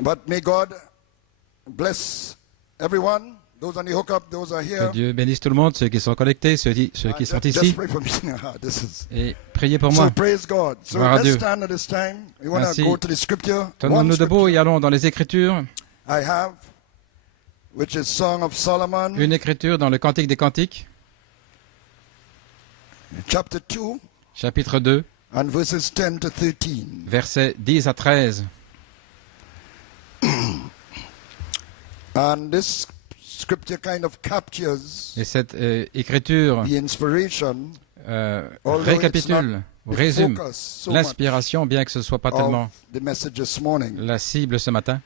But may God bless everyone. Those on the hookup, those are here. Que Dieu bénisse tout le monde, ceux qui sont connectés, ceux qui sont Just ici. pray for me. This is Et priez pour so moi. praise God. So Gloire à let's Dieu. stand at this time. We want to Ainsi, go to the scripture. Tenons-nous One debout scripture et allons dans les Écritures. I have, which is Song of Solomon, Une écriture dans le Cantique des Cantiques, chapter 2, chapitre 2, and verses 10 to 13. versets 10 à 13. And this scripture kind of captures Et cette écriture the inspiration, récapitule, ou the résume focus so l'inspiration, bien que ce ne soit pas much tellement of the message this morning. la cible ce matin.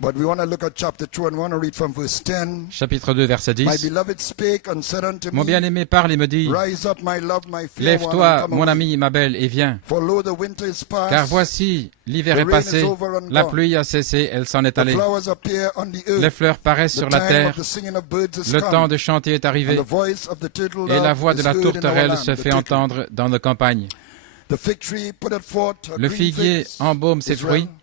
But we want to look at chapter 2 and we want to read from verse 10. Chapitre 2, verset My 10. beloved spake and said unto Mon me, bien-aimé parle et me dit, Rise up, my love, my fair one, lève-toi, and come mon away. ami, ma belle, et viens. For lo, the winter is past, Car voici, l'hiver the est rain passé, is over and la gone. pluie a cessé, elle s'en est The allée. flowers appear on the earth. Les fleurs paraissent The sur la time terre, of the singing of birds is le come, temps de chanter est and arrivé, the voice of the turtle et la dove voix de is la heard in our tourterelle land, se the fait turtle. entendre dans nos campagnes. The fig tree putteth forth her Le green figuier figs, embaume ses Israel, fruits,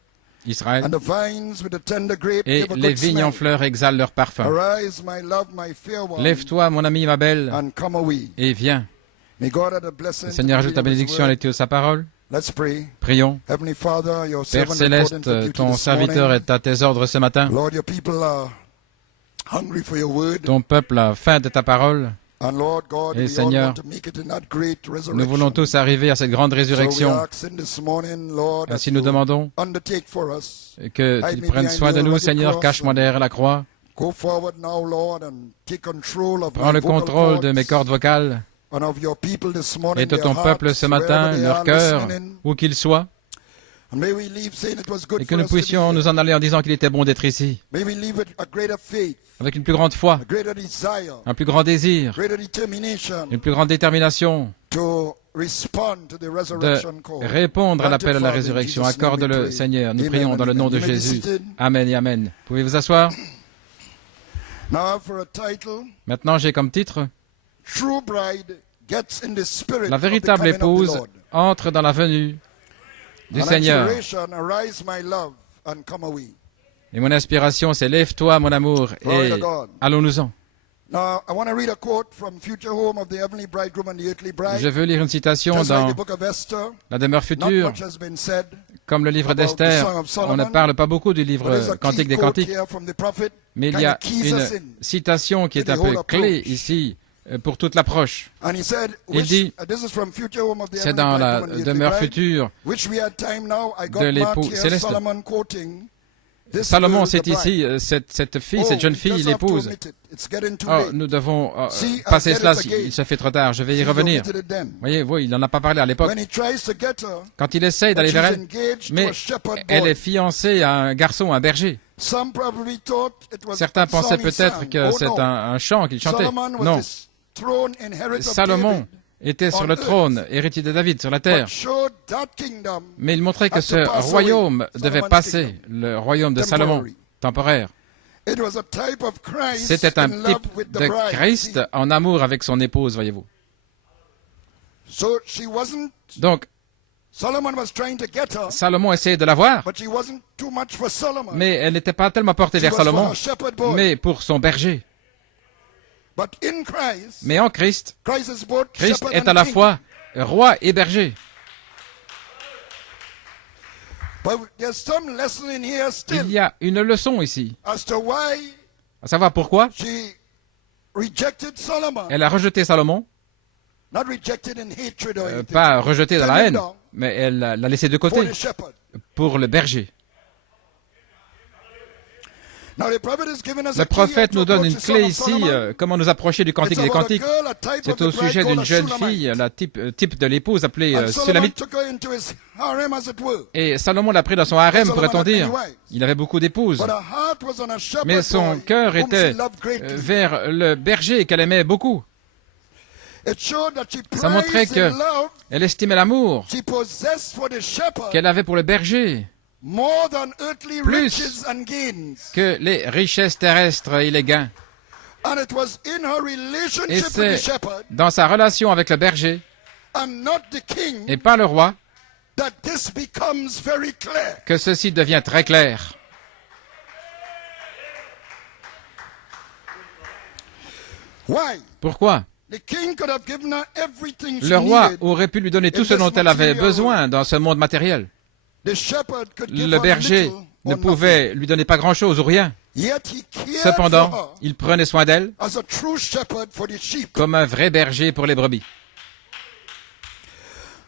Israël, and the vines with the tender grape et give a les good vignes en smell. fleurs exhalent leur parfum. Arise, my love, my fair one, Lève-toi, mon ami, ma belle, and come away. et viens. May God add a blessing Le to Seigneur the ajoute ta reading of His bénédiction à word. l'étude de sa parole. Let's pray. Prions. Heavenly Father, your Père servant according céleste, to duty ton this serviteur morning. est à tes ordres ce matin. Lord, your people are hungry for your word. Ton peuple a faim de ta parole. And Lord God, Et we Seigneur, all want to make it in that great resurrection. Nous voulons tous arriver à cette grande So we résurrection. are asking this morning, Lord, that Ainsi nous you demandons undertake for us. que tu prennes soin de nous, Seigneur. Cache-moi derrière la croix. Go forward now, Lord, and take control of Prends my le vocal contrôle de cords mes cordes vocales and of your people this morning, et de their ton peuple hearts, ce matin, wherever they leur are cœur, listening. où qu'il soit, And may we leave saying it was good et que for nous us to be puissions nous here. en aller en disant qu'il était bon d'être ici, May we leave with a greater faith, avec une plus grande foi, a greater desire, un plus grand désir, greater determination une plus grande détermination to respond to the de resurrection call. répondre à l'appel à la Granted, Father, in résurrection. Jesus' name we Accorde-le, pray. Seigneur. Nous Amen prions and dans le nom de amen. You may be Jésus. seated. Amen et Amen. Pouvez vous asseoir? Now for a title, Maintenant, j'ai comme titre True Bride Gets in the Spirit La of the véritable coming of the épouse Lord. entre dans la venue du An Seigneur. inspiration, arise my love and come away. Et mon inspiration, c'est lève-toi, mon amour, Glory et to God. allons-nous-en. Now, I want to read a quote from Future Home of the Heavenly Bridegroom and the Earthly Bride. Je veux lire une citation Just like dans the book of Esther, la demeure not future. much has been said. Comme le livre about the d'Esther, Song of Solomon, on ne parle pas beaucoup du But there's livre a Cantique key des quote Cantiques, here from the prophet, mais il y kinda a keys une us in. citation qui est to un the peu whole clé approach. ici pour toute l'approche. And he said, Il dit, this is from Future Home of the c'est Heavenly dans la Bridegroom and the Earthly demeure Bride, future. which we had time now. I got de Mark l'époux here, céleste. Solomon quoting this Salomon, girl, c'est the bride. ici cette fille, cette jeune we fille, just have to l'épouse. omit it. It's getting too Oh, late. nous devons See, passer I'll get cela, it again. il se fait trop tard, je vais y He revenir. omitted it then. Voyez, il n'en a pas parlé à l'époque. When he tries to get her, Quand il essaye but d'aller she's vers elle, engaged to mais a shepherd elle boy. est fiancée à un garçon, un berger. Some probably thought it was Certains a song pensaient he peut-être sang. que Oh, c'est no. un chant qu'il chantait. Solomon was Non, this throne inheritor of Salomon David, était sur on le earth, trône, héritier de David, sur la terre. but showed that kingdom Mais il montrait que had ce to pass royaume away. devait Solomon's passer, kingdom. le royaume de Salomon, Temporary. temporaire. It was a type of Christ C'était un in love type with the de bride. Christ See? en amour avec son épouse, voyez-vous. So she wasn't. Donc, Solomon was trying to get her, Salomon essayait de la voir, but she wasn't too much for Solomon. mais elle n'était pas tellement portée She vers was for Salomon, her shepherd boy. mais pour son berger. But in Christ, Mais en Christ, Christ is both Christ shepherd est and à la king. fois roi et berger. But there's some lesson in here Il still y a une leçon ici, as to why à savoir pourquoi she rejected Solomon. elle a rejeté Salomon, Not rejected in hatred or anything. pas rejeté dans la Turned haine, him down mais elle l'a laissé de for côté the shepherd. pour le berger. Now the prophet is giving us Le a key prophète to nous donne approach une the Song clé of ici, Solomon. comment nous approcher du Cantique It's des about a Cantiques. girl, a type C'est of au the bride sujet called d'une a jeune Shulamite. fille, la type de l'épouse appelée And Solomon Sulamite. took her into his harem, as it were. Et Salomon l'a pris dans son harem, Solomon pourrait-on had many dire. wives. Il avait beaucoup d'épouses. But her heart was on a shepherd Mais son boy cœur whom était she loved greatly. vers le berger qu'elle aimait beaucoup. It showed that she Ça montrait prized que in love elle estimait l'amour she possessed for the shepherd qu'elle avait pour le berger more than earthly plus riches and gains. que les richesses terrestres et les gains. And it was in her Et relationship with the c'est shepherd dans sa relation avec le berger and not the king et pas le roi that this becomes very clear. que ceci devient très clair. Why? Pourquoi? The king could have given her everything she Le roi needed. aurait pu lui donner tout ce dont elle avait besoin dans ce monde matériel. The shepherd could give Le her berger little ne or pouvait lui donner pas grand-chose ou rien. nothing. Yet he cared Cependant, for her il prenait soin d'elle as a true shepherd for the sheep. comme un vrai berger pour les brebis.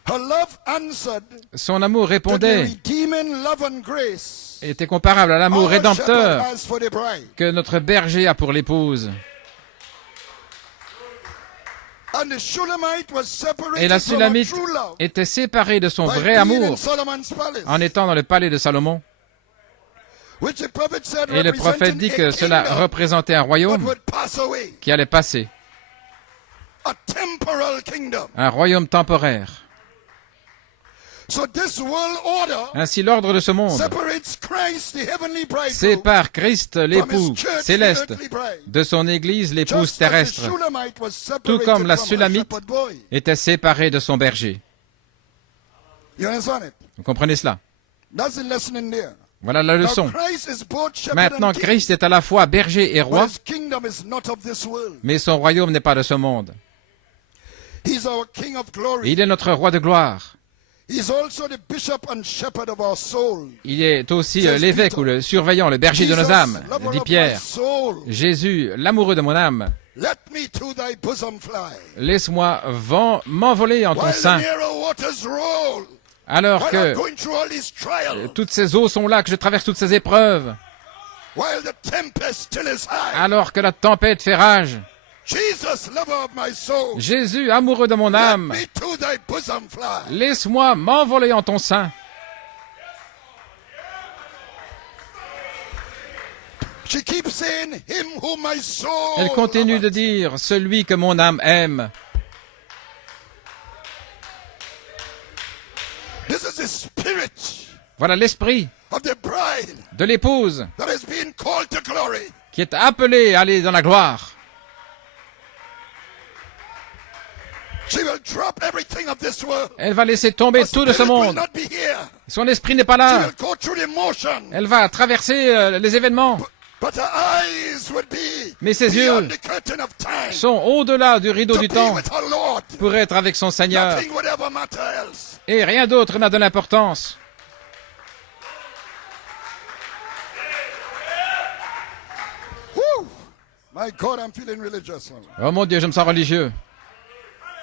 Her love answered Son amour to the répondait, redeeming love and grace était comparable à l'amour our shepherd rédempteur has for the bride. que notre berger a pour l'épouse. And the Shulamite was separated Et la from her Sulamite true love était séparée de son by vrai being in amour Solomon's palace, en étant dans le palais de Salomon. which the prophet said Et le prophète represented dit a que cela kingdom représentait un that royaume would pass away, qui allait passer, a temporal kingdom. un royaume temporaire. So this world order Ainsi l'ordre de ce monde separates Christ, the heavenly bridegroom, sépare Christ, from his l'époux church, the céleste, earthly bride. de son église, l'épouse Just as the terrestre, Shulamite was tout separated comme la from her Sulamite shepherd boy. était séparée de son berger. You understand it? Vous comprenez cela? That's the lesson in there. Voilà la Now, leçon. Christ is both shepherd Maintenant, and king, Christ est à la fois berger et but roi, his kingdom is not of this world. mais son royaume n'est pas de ce monde. He's our King of glory. Il est notre roi de gloire. He's also the bishop and shepherd of our soul. Il est aussi l'évêque ou le surveillant, le berger de nos Jesus, âmes, lover dit of my Pierre. soul, Jésus, l'amoureux de mon âme, let me to thy bosom fly. laisse-moi m'envoler en ton While the sein, narrow waters roll, alors while que I'm going through all these trials, toutes ces eaux sont là, que je traverse toutes ces épreuves, while the tempest still is high. alors que la tempête fait rage. Jesus, lover of my soul, Jésus, amoureux de mon let âme, me to thy bosom fly. laisse-moi m'envoler en ton sein. She keeps saying, him whom my soul Elle continue de loveth. dire, celui que mon âme aime. This is the spirit Voilà l'esprit of the bride de l'épouse that is being called to glory. qui est appelée à aller dans la gloire. She will drop everything of this world. Elle va laisser tomber Her tout de ce spirit will monde. not be here. Son esprit n'est pas She là. will go through the motion, Elle va traverser les événements, but her eyes would be mais ses beyond yeux the curtain of time sont au-delà du rideau to du be temps with her Lord. pour être avec son Seigneur. Nothing would ever matter else. Et rien d'autre n'a de l'importance. Woo! My God, I'm feeling religious. Oh mon Dieu, je me sens religieux.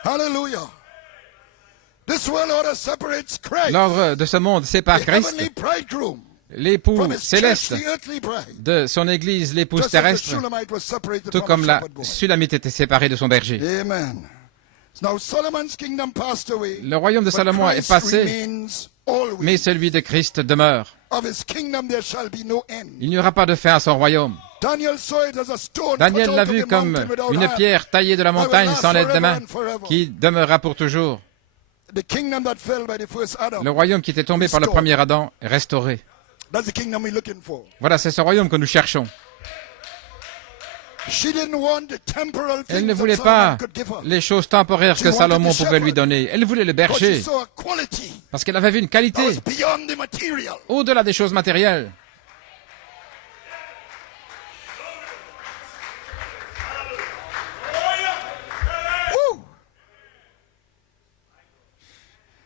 Hallelujah. This world order separates Christ, L'ordre de ce monde sépare the Christ, heavenly bridegroom, l'époux from his church, céleste, the earthly bride. de son église, l'épouse Just as the terrestre, Shulamite was separated tout from comme her la shepherd boy. Sulamite était séparée de son berger. Amen. Now Solomon's kingdom passed away, Le royaume de but Salomon est Christ passé, remains always. mais celui de Christ demeure. Of his kingdom there shall be no end. Il n'y aura pas de fin à son royaume. Daniel saw it as a stone Daniel cut l'a out of vu the comme mountain without une hand. pierre taillée de la montagne last sans l'aide de forever main, and forever. qui demeurera pour toujours. The kingdom that fell by the first Adam. Le royaume qui était tombé par le premier Adam est restauré. That's the kingdom we're looking for. Voilà, c'est ce royaume que nous cherchons. She didn't want the temporal Elle things ne that voulait Solomon pas could give her. les choses temporaires que Salomon pouvait lui donner. Elle voulait le But she berger, saw a quality parce qu'elle avait vu une that qualité was beyond the material. au-delà des choses matérielles. Woo!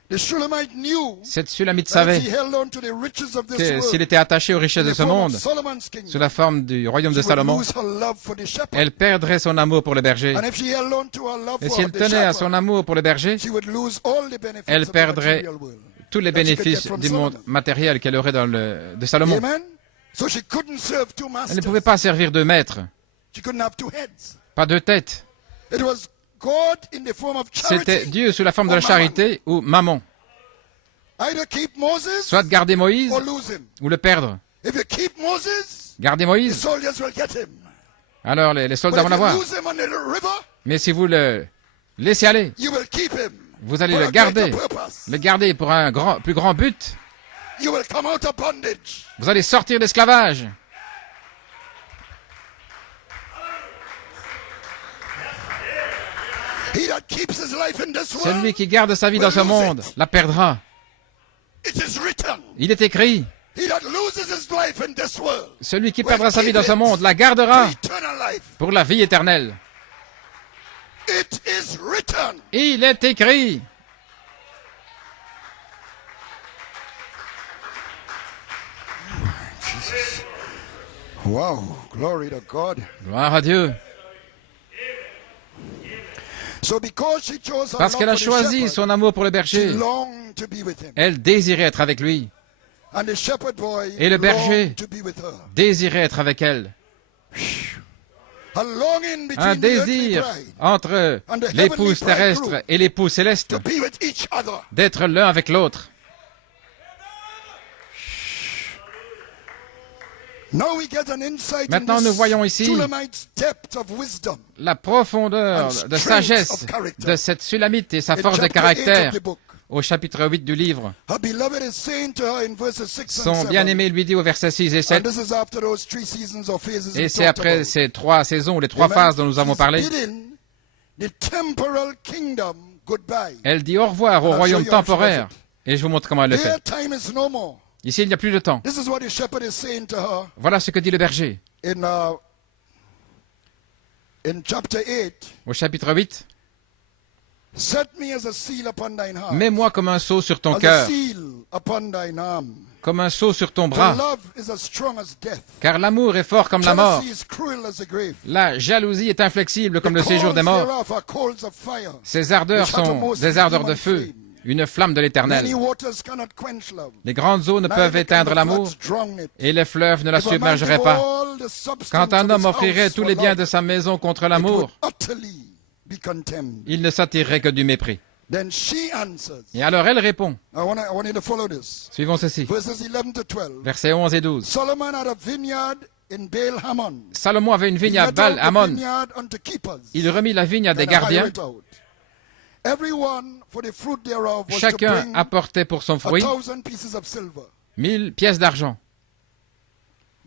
The Shulamite knew Cette Sulamite that if savait he held on to the riches of this que world, s'il était attaché aux richesses in de the ce form of monde, Solomon's kingdom, sous la forme du royaume de she would Salomon, lose her love for the shepherd. elle perdrait son amour pour le berger. And if she held on to her love Et for si elle the tenait à shepherd, son amour pour le berger, she would lose all the benefits elle of the perdrait material world. tous les that she could bénéfices get from du monde Solomon. matériel qu'elle aurait dans le de Salomon. Amen. So she couldn't serve two Elle masters. ne pouvait pas servir deux maîtres, She couldn't have two heads. pas deux têtes. It was God in the form of charity. C'était Dieu sous la forme de la or mammon. charité ou mammon. Either keep Moses Soit garder Moïse or lose him. ou le perdre. If you keep Moses, Gardez the Moïse, soldiers will get him. alors les But soldats if vont you l'avoir. lose him on the river, Mais si vous le laissez aller, you will keep him. vous allez for le a garder, greater purpose. le garder pour un plus grand but. You will come out of bondage. Vous allez sortir d'esclavage. He that keeps his life in this Celui world, qui garde sa vie dans ce monde la perdra. it is written. Il est écrit, He that loses his life in this world, celui qui perdra sa vie dans ce monde la gardera eternal life. pour la vie éternelle. it is written. Il est écrit. Wow, glory to God. Gloire à Dieu. So because she chose her Parce love qu'elle a for the choisi shepherd, son amour pour le she berger, longed to be with him. elle désirait être avec lui, And the shepherd boy Et le berger longed to be with her. désirait être avec elle. A longing between Un the earthly désir bride entre and the l'épouse heavenly terrestre bridegroom et l'épouse céleste to be with each other. d'être l'un avec l'autre. Now we get an insight Maintenant, in nous this voyons ici Shulamite's depth of wisdom. La profondeur de sagesse de cette Sulamite et sa In force de chapter 8 caractère of the book. au chapitre 8 du livre. Her beloved is saying to her in verses 6 and Son 7. bien-aimé lui dit au verset 6 et And 7, this is after those 3 seasons or phases et we c'est talked après about. ces 3 saisons, les 3 Amen. phases dont nous avons She's parlé, bidding the temporal kingdom goodbye. elle dit au revoir au And I'll royaume show you how she temporaire. does Et je vous montre comment elle le Their fait. time is no more. Ici, il n'y a plus de temps. This is what the shepherd is saying to her Voilà ce que dit le berger in chapter 8. au chapitre 8. Set me as a seal upon thine heart, Mets-moi comme un sceau sur ton as a cœur, seal upon thine arm. comme un sceau sur ton For bras, love is as strong as death. car l'amour est fort comme la mort. Jealousy is cruel as the grave. La jalousie est inflexible comme le The séjour des coals morts. thereof are coals of fire. Ses ardeurs which hath a sont most des ardeurs de vehement feu, flame. une flamme de Many l'éternel. waters cannot quench love. Les grandes eaux ne peuvent Neither can éteindre the l'amour, floods drown it. et les fleuves ne la If a man submergeraient give pas. all the substance Quand un of homme his offrirait house tous for les biens love, de sa maison contre it would l'amour, utterly be contemned. il ne s'attirerait que du mépris. Then she answers. Et alors elle répond, I want you to follow this. suivons ceci, Verses 11 to 12. versets 11 et 12. Solomon had a vineyard in Baal Hamon. Salomon avait une vigne à He let Baal out the Hamon. vineyard unto keepers, Il remit la vigne à des and hire gardiens. it out. Everyone for the fruit thereof was to Chacun bring apportait pour son fruit 1,000 pieces of silver. 1000 pièces d'argent.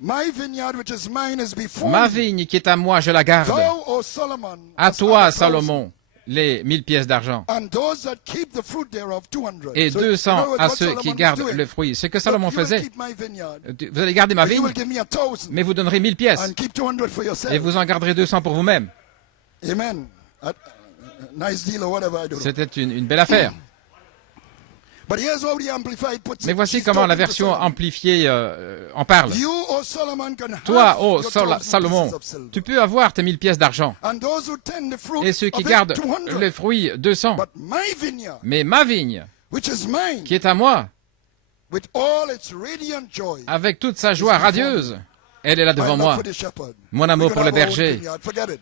My vineyard which is mine is before Ma thee. vigne qui est à moi, je la garde. Thou, O Solomon, À hast toi, 100,000, Salomon, les 1000 pièces d'argent. and those that keep the fruit thereof 200. Et So, in 200 other words, à what ceux Solomon qui was gardent doing, le fruit. Ce que look, Salomon you will faisait, keep my vineyard, vous allez garder ma but you vigne, will give me 1,000 mais vous donnerez 1000 pièces. and keep 200 for yourself. Et vous en garderez 200 pour vous-même. Amen. Nice deal or whatever, I don't know. C'était une belle affaire. But here's how the Amplified puts Mais it. voici She's comment la talking to version Solomon. amplifiée en parle. You, O Solomon, can Toi, have ô your 1,000 Salomon, pieces of silver. tu peux avoir tes 1000 pièces d'argent. And those who tend the fruit Et ceux qui of it, gardent 200. le fruit, 200. But my vineyard, Mais ma vigne, which is mine, qui est à moi, with all its radiant joy, avec toute sa joie radieuse, elle est là my devant love moi. for the shepherd. Mon amour We pour can le have our own berger. vineyard, forget it.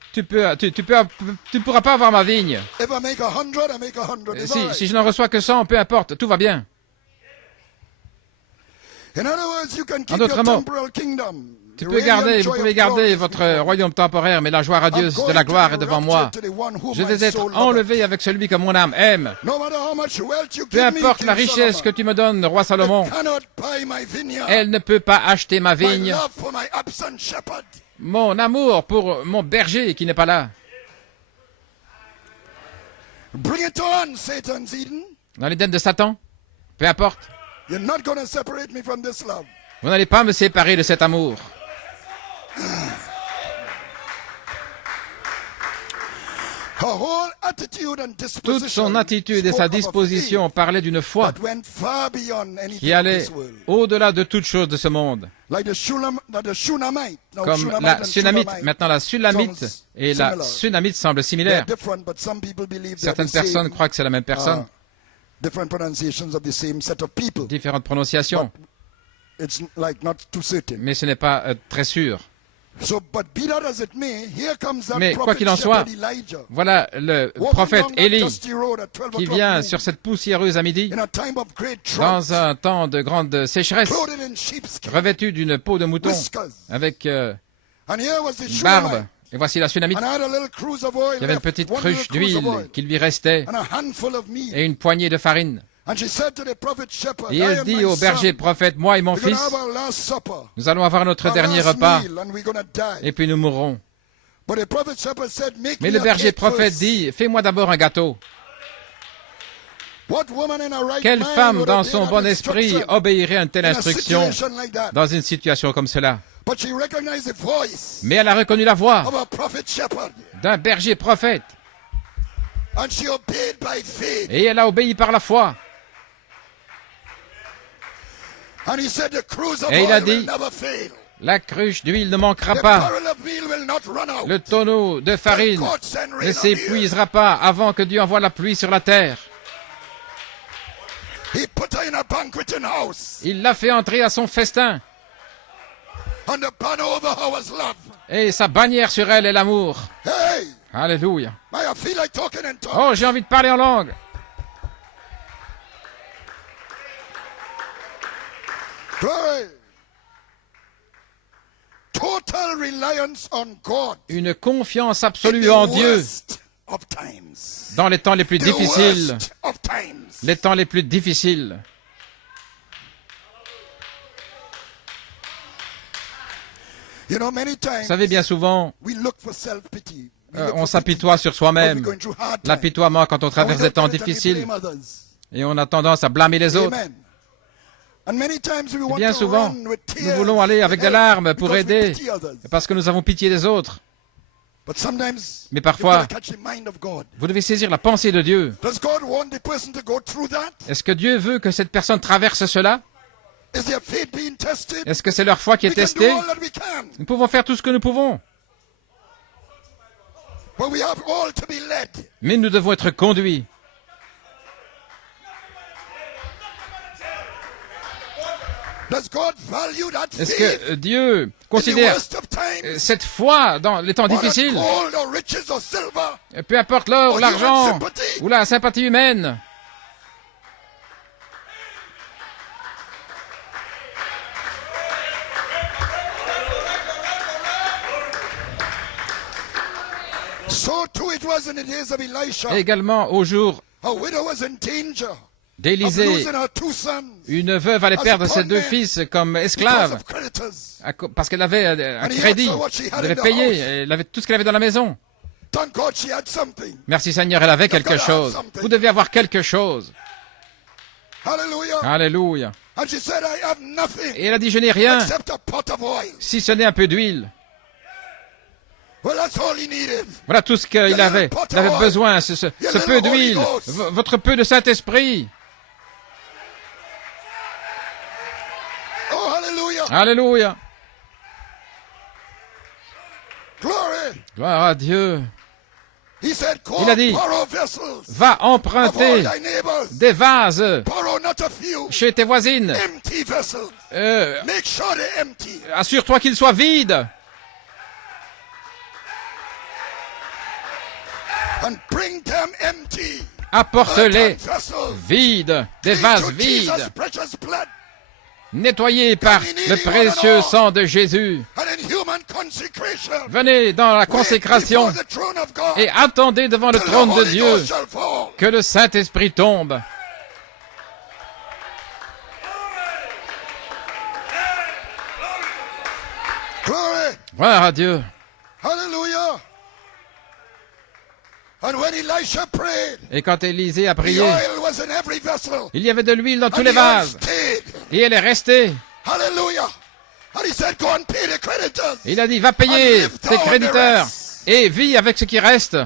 Tu pourras pas avoir ma vigne. If I make 100, I make 100. It's all right. Si je n'en reçois que 100, peu importe, tout va bien. In other words, you can keep d'autres your mots, temporal kingdom. Tu The peux radiant garder, joy vous pouvez of glory garder is votre before me. royaume temporaire, mais la joie I'm radieuse de going la to gloire be est devant moi. raptured to the one whom Je my vais être soul loveth. enlevé avec celui que mon âme aime. No matter how much wealth you Peu give me, importe King la richesse Solomon, que tu me donnes, roi Salomon, it cannot buy my vineyard. elle ne peut pas acheter ma My vigne. love for my absent shepherd. Mon amour pour mon berger qui n'est pas là. Bring it on, Satan's Eden. Dans l'Éden de Satan, peu importe. You're not going to separate me from this love. Vous n'allez pas me séparer de cet amour. Her whole attitude and disposition Toute son attitude et sa spoke of a disposition faith parlaient d'une foi that went far beyond anything qui of allait this world. au-delà de toute chose de ce monde. Like the Shunammite. Now, Comme Shunammite la and Sunamite. Shunammite Maintenant, la Sulamite sounds et la similar. Sunamite semblent They're similaires. different, but some people believe they're Certaines the same, personnes croient que c'est la même personne. different pronunciations of the same set of people. Différentes prononciations. It's like not too certain. Mais ce n'est pas très sûr. So, but be that as it may, here comes that Mais quoi prophet qu'il en soit, shepherd Elijah, voilà le walking prophète down that Élie dusty road at 12 qui o'clock vient noon, sur cette poussiéreuse à midi in a time of great drought, dans un temps de grande sécheresse, clothed in sheepskin, revêtu d'une peau de mouton whiskers. avec And here was the une barbe. Shunammite, Et voici la Sunamite and had a little cruse of oil qui avait une left, petite one little cruche cruse of d'huile oil, qui lui restait and a handful of meat. et une poignée de farine. And she said to the prophet shepherd, Et I elle am dit my au berger son. prophète, moi et mon We're going fils, to have our last supper, nous allons avoir notre our dernier last repas meal, and we're going to die. et puis nous mourrons. But the prophet shepherd said, make Mais me le a berger cake prophète first. dit, fais-moi d'abord un gâteau. What woman in her right Quelle mind femme would dans obey son that bon esprit instruction obéirait à une telle in a instruction situation like that? dans une situation comme cela? But she recognized the voice Mais elle a reconnu la voix of a prophet shepherd. d'un berger prophète. And she obeyed by faith. Et elle a obéi par la foi. And he said, the cruse of Et il a oil will dit, never fail. la cruche d'huile ne manquera The pas. barrel of meal will not run out. Le tonneau de farine God send rain ne on the s'épuisera pas avant que Dieu envoie la pluie sur la terre. earth. He put her in a banqueting house. Il l'a fait entrer à son festin. And the banner over her was love. Et sa bannière sur elle est l'amour. Hey, Alléluia. I feel like talking in tongues. Oh, j'ai envie de parler en langue. Glory. Total reliance on God. Une confiance In absolue the en Dieu worst of times. dans les temps les plus The difficiles. worst of times. Les temps les plus difficiles. You know, many times Vous savez, bien souvent, we look for self-pity. We look on for s'apitoie pity sur when soi-même. we're going through hard times. L'apitoiement quand on traverse And we des temps look at it and we difficiles. blame others. Et on a tendance à blâmer les autres. Amen. And many times we want Bien to souvent, run with nous tears voulons aller to avec des help larmes pour because we aider, pity others. parce que nous avons pitié des autres. But sometimes Mais you've parfois, got to catch the mind of God. vous devez saisir la pensée de Dieu. Does God want the person to go through that? Est-ce que Dieu veut que cette personne traverse cela? Is their faith being tested? Est-ce que c'est leur foi qui est We can do testée? all that we can, Nous pouvons faire tout ce que nous pouvons, but we have all to be led. mais nous devons être conduits. Does God value that Est-ce faith que Dieu in the considère worst of times? cette foi dans les temps Whether difficiles, gold or riches or silver, peu importe l'or ou or l'argent, human sympathy? ou la sympathie humaine? So too it was in the days of Elisha. Également, au jour A widow was in danger of d'Élisée, losing her two sons une veuve allait perdre ses deux fils comme because esclaves of creditors. parce qu'elle avait un And he crédit. had what she had Elle in devait the payer. house. Elle avait tout ce qu'elle avait dans la maison. Thank God she had something. Merci Seigneur, elle avait quelque chose. Vous devez avoir quelque chose. Hallelujah. Alléluia. And she said, I have nothing Et elle a dit, je n'ai rien, except a pot of oil. si ce n'est un peu d'huile. Well, that's all he needed. Voilà tout ce qu'il avait. Il avait besoin, ce peu d'huile, votre peu de Saint-Esprit. Oh, hallelujah. Alléluia. Glory. Gloire à Dieu. He said, go Il a dit, borrow vessels Va of all emprunter thy neighbors. des vases Borrow not a few chez tes voisines. empty vessels. Euh, Make sure they're empty. Assure-toi qu'ils soient vides. And bring them empty. Apporte-les Earthen vessels. vides, des Clean vases to vides, Jesus' precious blood. nettoyés par le précieux sang de Jésus. And in human consecration. Venez dans la Wait consécration before the throne of God. et attendez devant le till the trône de Holy Dieu Ghost shall fall. que le Saint-Esprit tombe. Glory. Gloire à Dieu. Hallelujah. And when Elisha prayed, Et quand Élisée a the prié, oil was in every vessel. il y avait de l'huile dans tous And les the oil vases. stayed. Et elle est restée. Hallelujah. And he said, go and pay the creditors. Il a dit, va payer tes créditeurs et vis avec ce qui reste.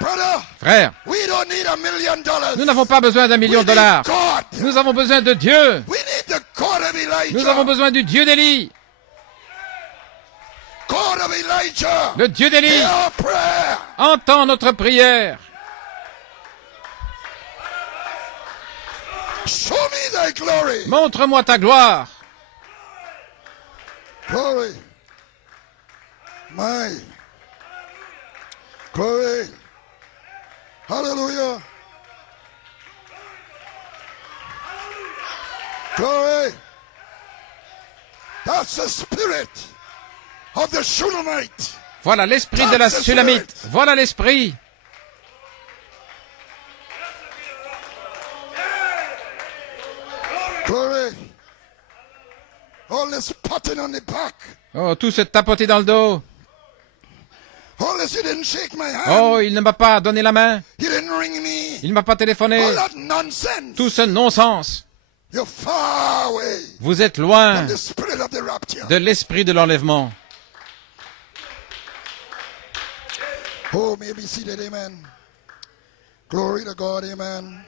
Brother, Frère, we don't need $1 million. nous n'avons pas besoin d'un million We de dollars. need God. Nous avons besoin de Dieu. We need the God of Elijah. Nous avons besoin du Dieu d'Élie. God of Elijah. Le Dieu d'Élie Hear our prayer. entend notre prière. Show me thy glory. Montre-moi ta gloire. Glory. My. Glory. Hallelujah. Glory. That's the spirit of the Shulamite. Voilà l'esprit de la Sulamite. Voilà l'esprit. Glory. All this patting on the back. Oh, tout se tapoter dans le dos. All this, you didn't shake my hand. Oh, il ne m'a pas donné la main. You didn't ring me. Il ne m'a pas téléphoné. All that nonsense. Tout ce non-sens. You're far away Vous êtes loin from the spirit of the rapture. de l'esprit de l'enlèvement. Oh, may be seated, amen. Glory to God, amen.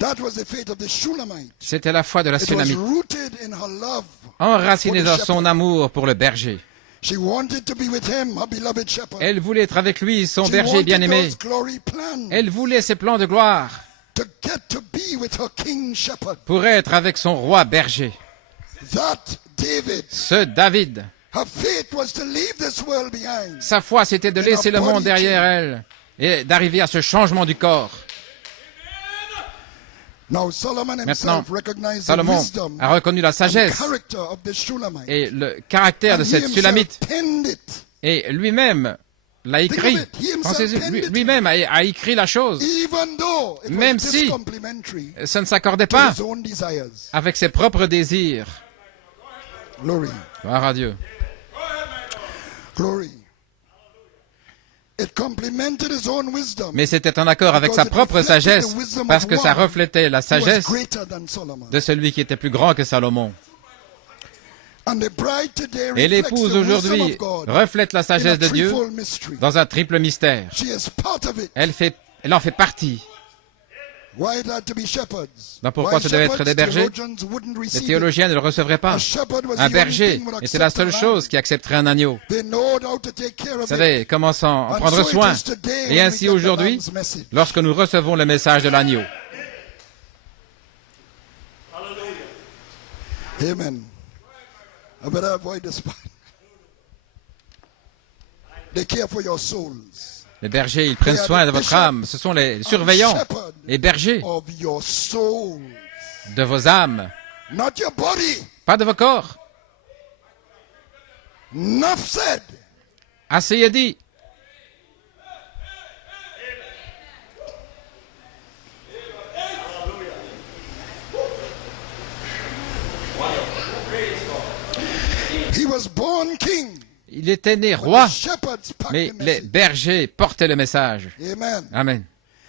That was the fate of the Shulamite. C'était la foi de la It was Sunamite, rooted in her love. enracinée dans son amour pour le berger. She wanted to be with him, her beloved shepherd. Elle voulait être avec lui, son She berger wanted bien-aimé. those glory plans Elle voulait ses plans de gloire to get to be with her king shepherd. pour être avec son roi berger. That David, Ce David, her fate was to leave this world behind. sa foi, c'était de laisser le monde derrière elle et d'arriver à ce changement du corps. Now Solomon Maintenant, himself recognized the Salomon wisdom a reconnu la and sagesse character of the Shulamite. et le caractère de And he cette himself Sulamite. penned it. Et lui-même l'a écrit. Pensez-y, lui-même a écrit la chose. Even though it Même was si discomplimentary ça ne s'accordait to pas his own desires. avec ses propres désirs. Glory. Gloire à Dieu. Glory. It complemented his own wisdom. Mais c'était en accord avec sa propre sagesse, parce que ça reflétait la Who was sagesse greater than Solomon. de celui qui était plus grand que Salomon. And the bride today Et reflects l'épouse the wisdom aujourd'hui of God reflète la in a sagesse de Dieu threefold mystery. dans un triple mystère. She is part of it. Elle en fait partie. Why it had to be shepherds? Donc pourquoi Why ce devait être shepherds? des bergers? Theologians wouldn't Les receive it. théologiens ne le recevraient pas. A shepherd was Un the berger only thing would était la accept seule a lamb. chose qui accepterait un agneau. They know how to take care Vous of it. savez comment en And prendre so it soin. is today Et when ainsi we get the aujourd'hui, lamb's message. lorsque nous recevons le message de l'agneau. Amen. I better avoid this part. They care for your souls. Les bergers, ils prennent soin de votre âme. Ce sont les surveillants et bergers Of your souls. de vos âmes, Not your body. pas de vos corps. Enough said. Assez est dit. He was born king. Il était né roi, The shepherds packed mais the les message. bergers portaient le message. Amen. Amen.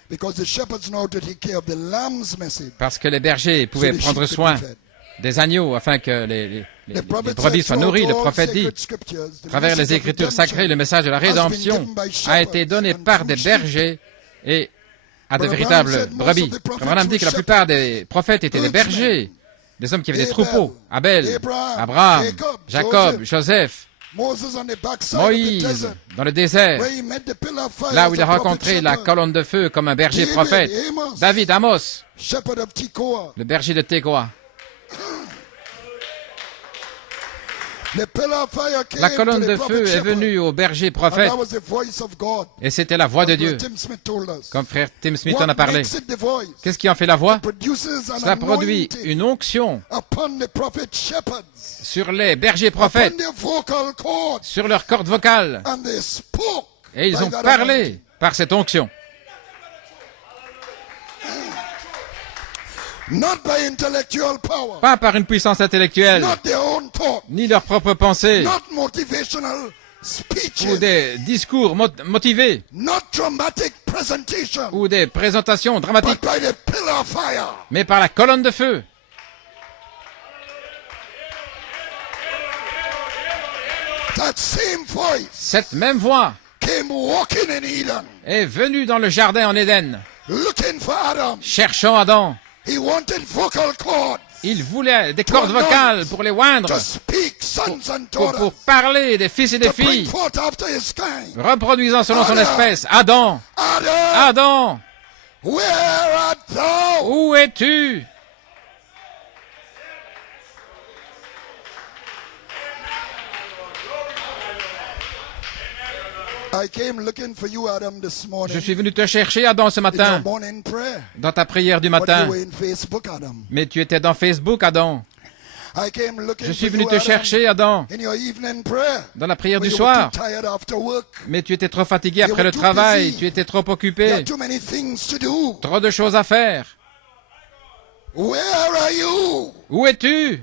Because the shepherds know how to take care of the lamb's message. Parce que les bergers pouvaient So the prendre sheep soin could be fed. des agneaux afin que les The prophet brebis said soient nourries. Le throughout all prophète dit, sacred scriptures, the à travers message les of Écritures redemption sacrées, le message de la has been rédemption given by a été shepherds donné and par true des sheep. bergers et à de Brother véritables Branham said most brebis. of the prophets Comme on dit que la were plupart des prophètes étaient des herdsmen. bergers, des hommes qui avaient des Abel, troupeaux. Abel, Abraham, Abraham, Jacob, Jacob, Joseph, Moses on the backside of the Moïse, desert, dans le désert, where he met the pillar of fire là as où il a a prophet rencontré la shepherd. colonne de feu comme un berger David, prophète. Amos, David, Amos, shepherd of Tekoa. le berger de Tekoa. The pillar of fire came La colonne to the de prophet feu est shepherd. venue au berger And prophète that was the voice of God. et c'était la voix de Dieu, Tim Smith told us. comme frère Tim Smith en What a parlé. makes it the voice? Qu'est-ce qui en fait la voix? Produces an Cela produit anointing une onction upon the prophet shepherds, sur les bergers upon prophètes, their vocal cords, sur leurs cordes vocales, and they spoke. et ils by ont that parlé anointing. par cette onction. Not by intellectual power, Pas par une puissance intellectuelle, not their own thought, ni leurs propres pensées, not motivational speeches, ou des discours motivés, not dramatic presentation, ou des présentations but dramatiques, by the pillar of fire. mais par la colonne de feu. That same voice Cette même voix came walking in Eden, est venue dans le jardin en Éden, looking for Adam. cherchant Adam. He wanted vocal cords Il voulait des cordes vocales pour les oindre, to speak sons and pour daughters, parler des fils et des to bring filles, forth after his kind. reproduisant selon son espèce. Adam, Adam, Adam, where art thou? où es-tu? I came looking for you, Adam, this morning. Je suis venu te chercher, Adam, ce In your matin, morning prayer. dans ta prière du But matin. you were in Facebook, Adam. Mais tu étais dans Facebook, Adam. I came looking Je suis for venu you, te Adam, chercher, Adam, in your evening prayer. dans la prière When du you were soir. too tired after work. Mais tu étais trop fatigué après were le too travail, busy. tu étais trop You occupé, had too many things to do. trop de choses à faire. Where are you? Où es-tu?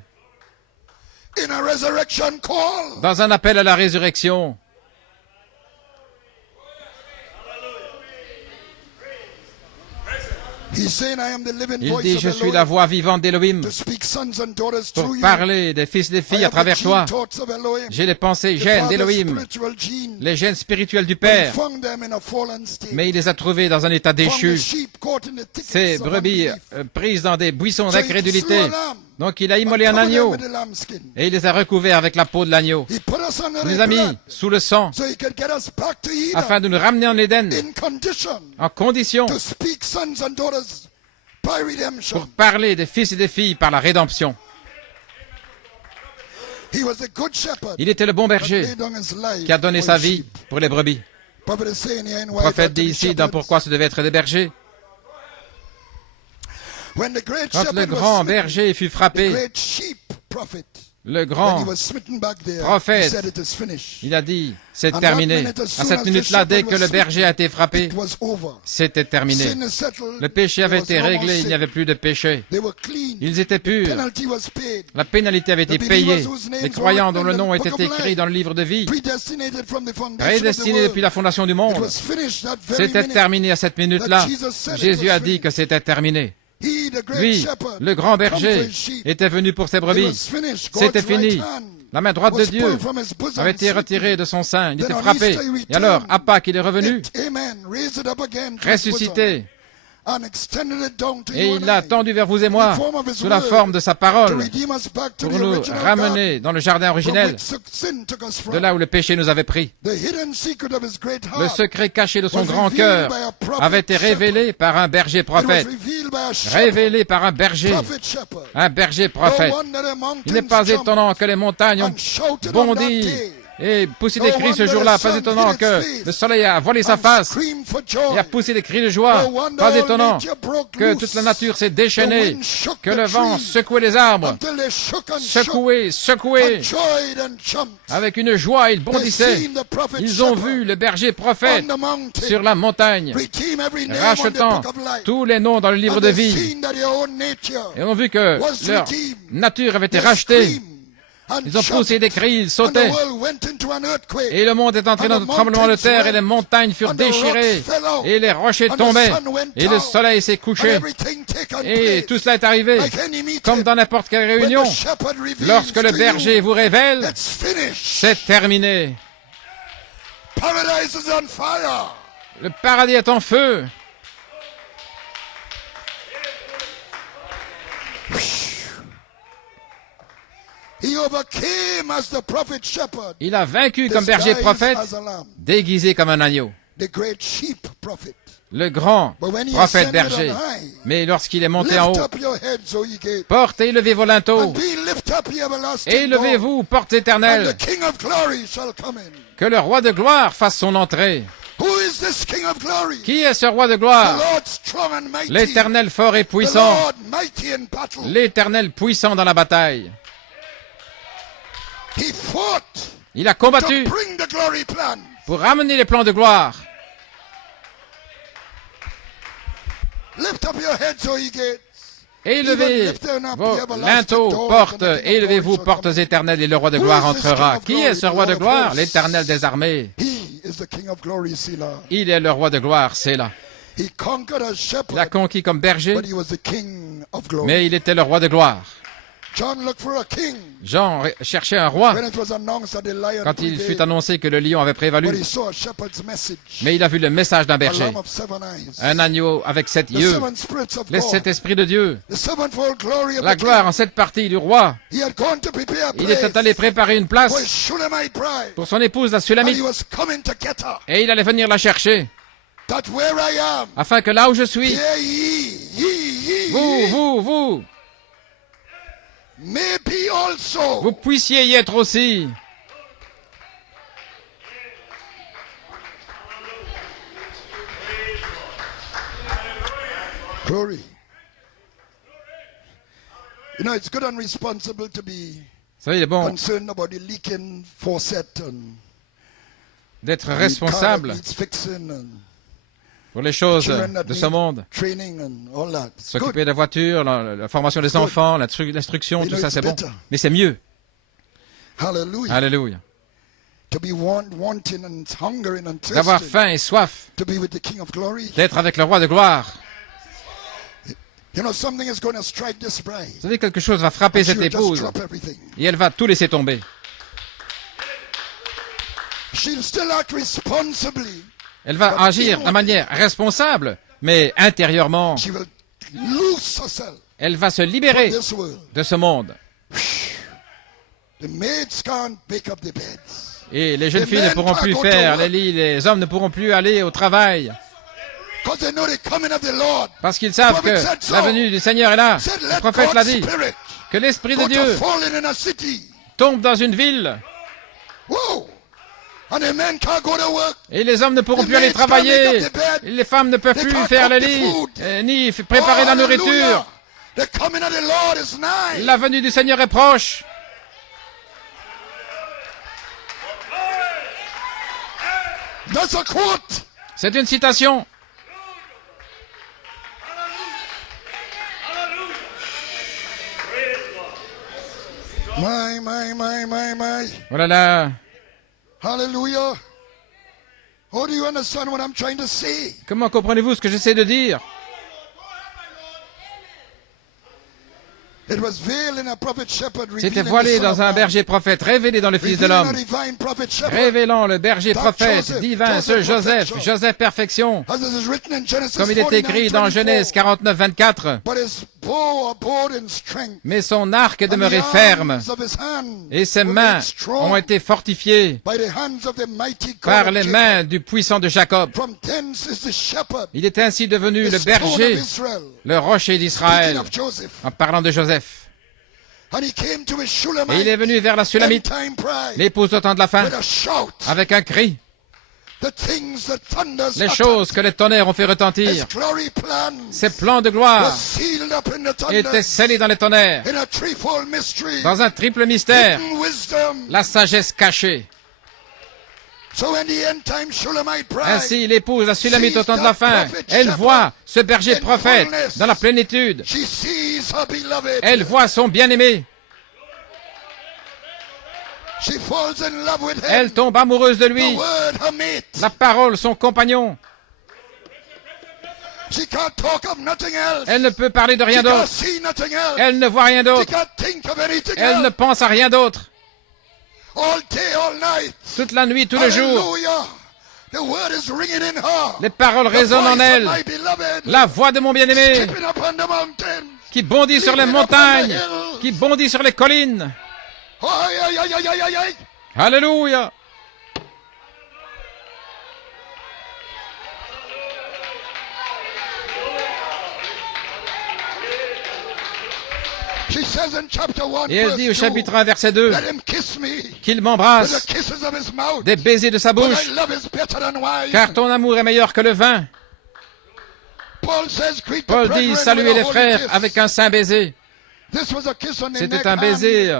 In a resurrection call. Dans un appel à la résurrection. He's saying, I am the living Il voice dit, of je suis Elohim, la voix vivante d'Élohim to speak sons and daughters pour through you. parler des fils et des I filles à have the travers gene toi. thoughts of Elohim, J'ai les pensées the gènes Father's d'Élohim, spiritual gene. les gènes spirituels du But he Père, found them in a fallen state. mais il les a trouvés dans un état Found the déchu. sheep caught in the thickets Ces of brebis unbelief. prises dans des buissons So he d'incrédulité. slew a lamb Donc il a and immolé un covered them agneau with the lambskin. et il les a recouverts avec la peau de l'agneau. He put us under Il nous the a mis blood sous le sang so he could get us back to Eden afin de nous ramener en Éden in condition en condition to speak sons and daughters by redemption. pour parler des fils et des filles par la rédemption. He was a good shepherd Il était le bon that berger laid down his life qui a donné for sa his vie sheep. pour les brebis. Prophet is saying here in Le why prophète they dit had to be ici dans shepherds. pourquoi ce devait être des bergers. When the great Quand le shepherd was grand smitten, berger fut the frappé, great sheep prophet, le when grand he was smitten back there, he prophète, said it is finished. il a dit, c'est And terminé. that minute, as À soon cette as minute-là, the dès shepherd que was le berger a été frappé, It was over. c'était terminé. Sin is settled. Le péché avait There été was no more réglé, il n'y sin. avait plus de péché. They were clean. Ils étaient purs. Penalty was paid. La pénalité avait été The payée. believers whose names Les were croyants written dont le in the nom book était of écrit life, dans le livre de vie, predestinated from the foundation of the prédestinés world. depuis la fondation du It monde, was finished that very c'était minute. terminé à cette minute-là. that Jesus said it Jésus was a dit finished. que c'était terminé. He, the great Lui, shepherd, le grand come for berger, his sheep. était venu pour ses It brebis. was finished. C'était God's fini. right hand La main droite de was Dieu pulled from his bosom, avait été retirée de son sein. Il Then était on frappé. Easter he Et alors, returned. à Pâques, il est revenu, It, amen, raised it up again to his bosom ressuscité, and extended it down to et you il and l'a I, tendu vers vous et moi, in the form of his sous la word, forme de sa to parole, redeem us back to pour the nous original ramener dans le jardin garden from originel, which sin took us from. de là où le péché nous avait pris. The hidden secret of his great Le heart secret caché de son was grand revealed cœur by a prophet avait été révélé par un berger It was prophète, revealed by a shepherd, révélé par un berger, prophet shepherd. un berger No prophète. wonder the mountains Il n'est pas jumped étonnant que les montagnes ont and shouted on that bondi day. et poussé No des cris ce wonder jour-là. the Pas sun étonnant hid its que face le soleil a voilé sa and face screamed for et joy. a poussé des cris de joie. No wonder Pas all étonnant nature broke que loose. toute la nature s'est The déchaînée, wind shook que the le vent trees secouait les arbres, until they shook and shook secoué, and joyed and jumped. avec une joie, ils They bondissaient. seen the prophet Ils ont shepherd vu le berger prophète on the mountain, sur la montagne, redeem every name on the rachetant book of life. tous les noms dans le livre And de they vie. seen that their own nature Et ont vu que was leur redeemed. nature avait été They rachetée. screamed and Ils ont jumped, poussé des cris, ils and the sautaient. world went into an earthquake. Et le monde est entré dans un tremblement de terre et les montagnes furent déchirées et les rochers tombaient et le soleil s'est And couché. everything taken Et place. tout cela est arrivé Like any meeting, comme dans n'importe quelle when réunion. the shepherd reveals Lorsque le to berger you, vous révèle, it's finished. c'est terminé. Paradise is on fire. Le paradis est en feu. He overcame as the prophet shepherd, Il a vaincu comme berger disguised prophète, as a lamb. déguisé comme un agneau. The great sheep prophet. Le grand But when he prophète ascended berger. on high, Mais lorsqu'il est monté en lift haut, up your heads, O ye gates, portez et levez vos linteaux, and be lift up, ye everlasting et doors, levez-vous, portes and éternelles, the King of glory shall come in. que le roi de gloire fasse son entrée. Who is this King of glory? Qui est ce roi de The gloire? Lord strong and mighty. L'Éternel fort et The puissant, Lord mighty in battle. l'Éternel puissant dans la bataille. He fought Il a to combattu bring the glory plan. pour ramener les plans de gloire. Lift up your heads, O ye gates. Élevez vos linteaux, portes, élevez-vous, portes éternelles, et le roi de gloire entrera. Qui est ce roi de gloire? L'Éternel des armées. He is the King of glory, Selah. Il est le roi de gloire, c'est là. He conquered as Il a shepherd, conquis comme berger, but he was the King of glory. mais il était le roi de gloire. John looked for a king Jean cherchait un roi when it was announced that the lion quand il fut prevailed, annoncé que le lion avait but prévalu, he saw a shepherd's message, mais il a vu le message d'un a berger, lamb of 7 eyes, un agneau avec 7 the yeux, 7 spirits of les God, 7 esprits de Dieu, the sevenfold glory of la the gloire en 7 parties du roi. king. He had gone to prepare a Il place était allé préparer une for his place Shulamite bride, pour son épouse, la and he Sulamite, was coming to get her. et il allait venir la chercher, That where I am, afin que là où je suis, here ye vous, may be also. vous puissiez y être aussi. Glory. You know, it's good and responsible to be Vous savez, il est bon concerned about the leaking faucet and d'être the car responsable that needs fixing and pour les choses children that de ce need monde. training and all that. It's good. S'occuper de la voiture, la formation des enfants, l'instruction, You tout know, ça it's c'est bon. better. Mais c'est mieux. Hallelujah. Alléluia. To be wanting and hungering and D'avoir thirsting faim et soif, to be with the King of glory. d'être avec le roi de gloire. You know, something is going to strike this bride. Vous savez, quelque chose va frapper And she cette will just épouse drop everything. et elle va tout laisser tomber. She'll still act responsibly. Elle va agir de manière responsable, mais intérieurement, She will lose herself elle va se from libérer this world. de ce monde. The maids can't pick up the beds. Et les jeunes filles ne pourront plus faire les lits, les hommes ne pourront plus aller au travail. Because they know the coming of the Lord. Parce qu'ils savent que la venue du Seigneur est là. Said, Le let prophète l'a God's dit. spirit Que l'Esprit de go to Dieu falling in a city. tombe dans une ville Whoa! And the men can't go to work. et les hommes ne pourront plus aller travailler. Et les femmes ne peuvent plus faire le lit, ni préparer la nourriture. Hallelujah. The coming of the Lord is nigh. La venue du Seigneur est proche. That's a quote. C'est une citation. My. Oh là là. Hallelujah. How do you understand what I'm trying to say? Comment comprenez-vous ce que j'essaie de dire? It was veiled in a prophet shepherd C'était revealing voilé the Son dans of un Man. berger prophète, révélé dans le Fils de Revealing l'homme, a divine prophet shepherd. révélant le berger prophète Joseph, divin, ce Joseph Joseph, perfection. Joseph perfection, As it is written in Genesis comme il est écrit dans 49:24. Genèse 49, 24. But his bow abode in strength. Mais son arc And the demeurait ferme, arms of his hand et ses were mains made strong ont été fortifiées by the hands of the mighty God par of les Jacob. mains du puissant de Jacob. From thence is the shepherd, Il est ainsi devenu the le stone of berger, Israel. le rocher Speaking d'Israël, of Joseph. en parlant de Joseph. And he came to his Et il Shulamite, est venu vers la Sulamite, end-time bride, l'épouse au temps de la fin, with a shout. avec un cri. The things that thunders Les uttered, choses que les tonnerres ont fait his retentir, glory plans ses plans de were gloire sealed up in the thunder, étaient scellés dans les tonnerres, in a threefold mystery, dans un triple mystère, hidden wisdom. la sagesse cachée. So when the end-time Shulamite bride, Ainsi, l'épouse, la Sulamite au temps de la fin, elle voit ce berger prophète dans la plénitude. she sees her beloved. Elle voit son bien-aimé. She falls in love with him. Elle tombe amoureuse de The lui. word, her mate. La parole, son compagnon. She can't talk of nothing else. Elle ne peut parler de rien She can't d'autre. see nothing else. Elle ne voit rien She d'autre. can't think of anything Elle ne else. pense à rien d'autre. All day, all night. Toute la nuit, tout le jour, Hallelujah. The word is ringing in her. les paroles The résonnent en voice of elle. my beloved. La voix de mon bien-aimé Skipping up on the mountain. qui bondit sur les montagnes, qui bondit sur les collines. Aïe, aïe, aïe, aïe, aïe, aïe, aïe. Alléluia. She says in chapter 1, Et elle dit au verse 2, chapitre 1, verset 2, let him kiss me qu'il with m'embrasse the kisses of his mouth. des baisers de sa But bouche, thy love is better than wine. car ton amour est meilleur que le vin. Paul says, greet the Paul brethren dit, with saluez a les holy frères kiss. avec un saint baiser. This was a kiss on the neck C'était un and baiser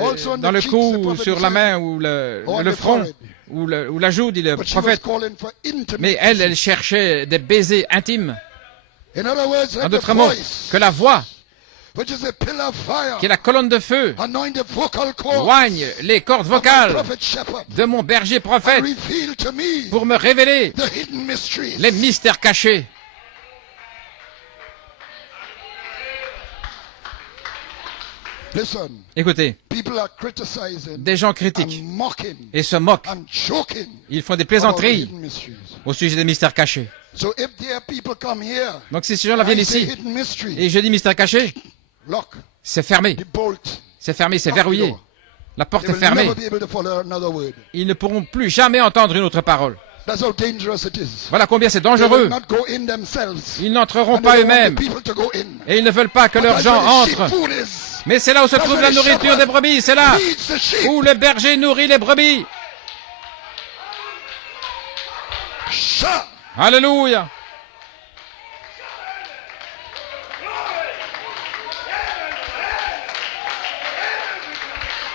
also on dans the le cheeks, cou, the ou prophet sur la said. main, ou le On the front, forehead. ou la joue, dit le But she was prophète. calling for intimate Mais elle kisses. cherchait des baisers intimes. In other words, En let the d'autres mots, voice, que la voix, which is a pillar of fire, qui est la colonne de feu, anoint the vocal cords oigne les cordes of my vocales prophet shepherd, de mon berger and prophète reveal to me pour me révéler the hidden mysteries. les mystères cachés. Listen, Écoutez, people are criticizing des gens critiquent and mocking et se moquent. and joking Ils font des about the plaisanteries hidden mysteries. au sujet des mystères cachés. So if there people come here, Donc si ces gens-là viennent I say ici hidden mystery, et je dis mystère caché, lock c'est fermé. the bolt. C'est fermé, c'est verrouillé. La porte They est will fermée. never be able to follow another word. Ils ne pourront plus jamais entendre une autre parole. That's how dangerous it is. Voilà combien c'est They will dangereux. not go in themselves. Ils n'entreront And pas they don't want eux-mêmes the people to go in. et ils ne veulent pas que But leurs that's gens where the sheep entrent. food is. Mais c'est là où se That's trouve where la the nourriture shepherd des brebis. C'est là feeds the sheep. où le berger nourrit les brebis. Shout. Alléluia.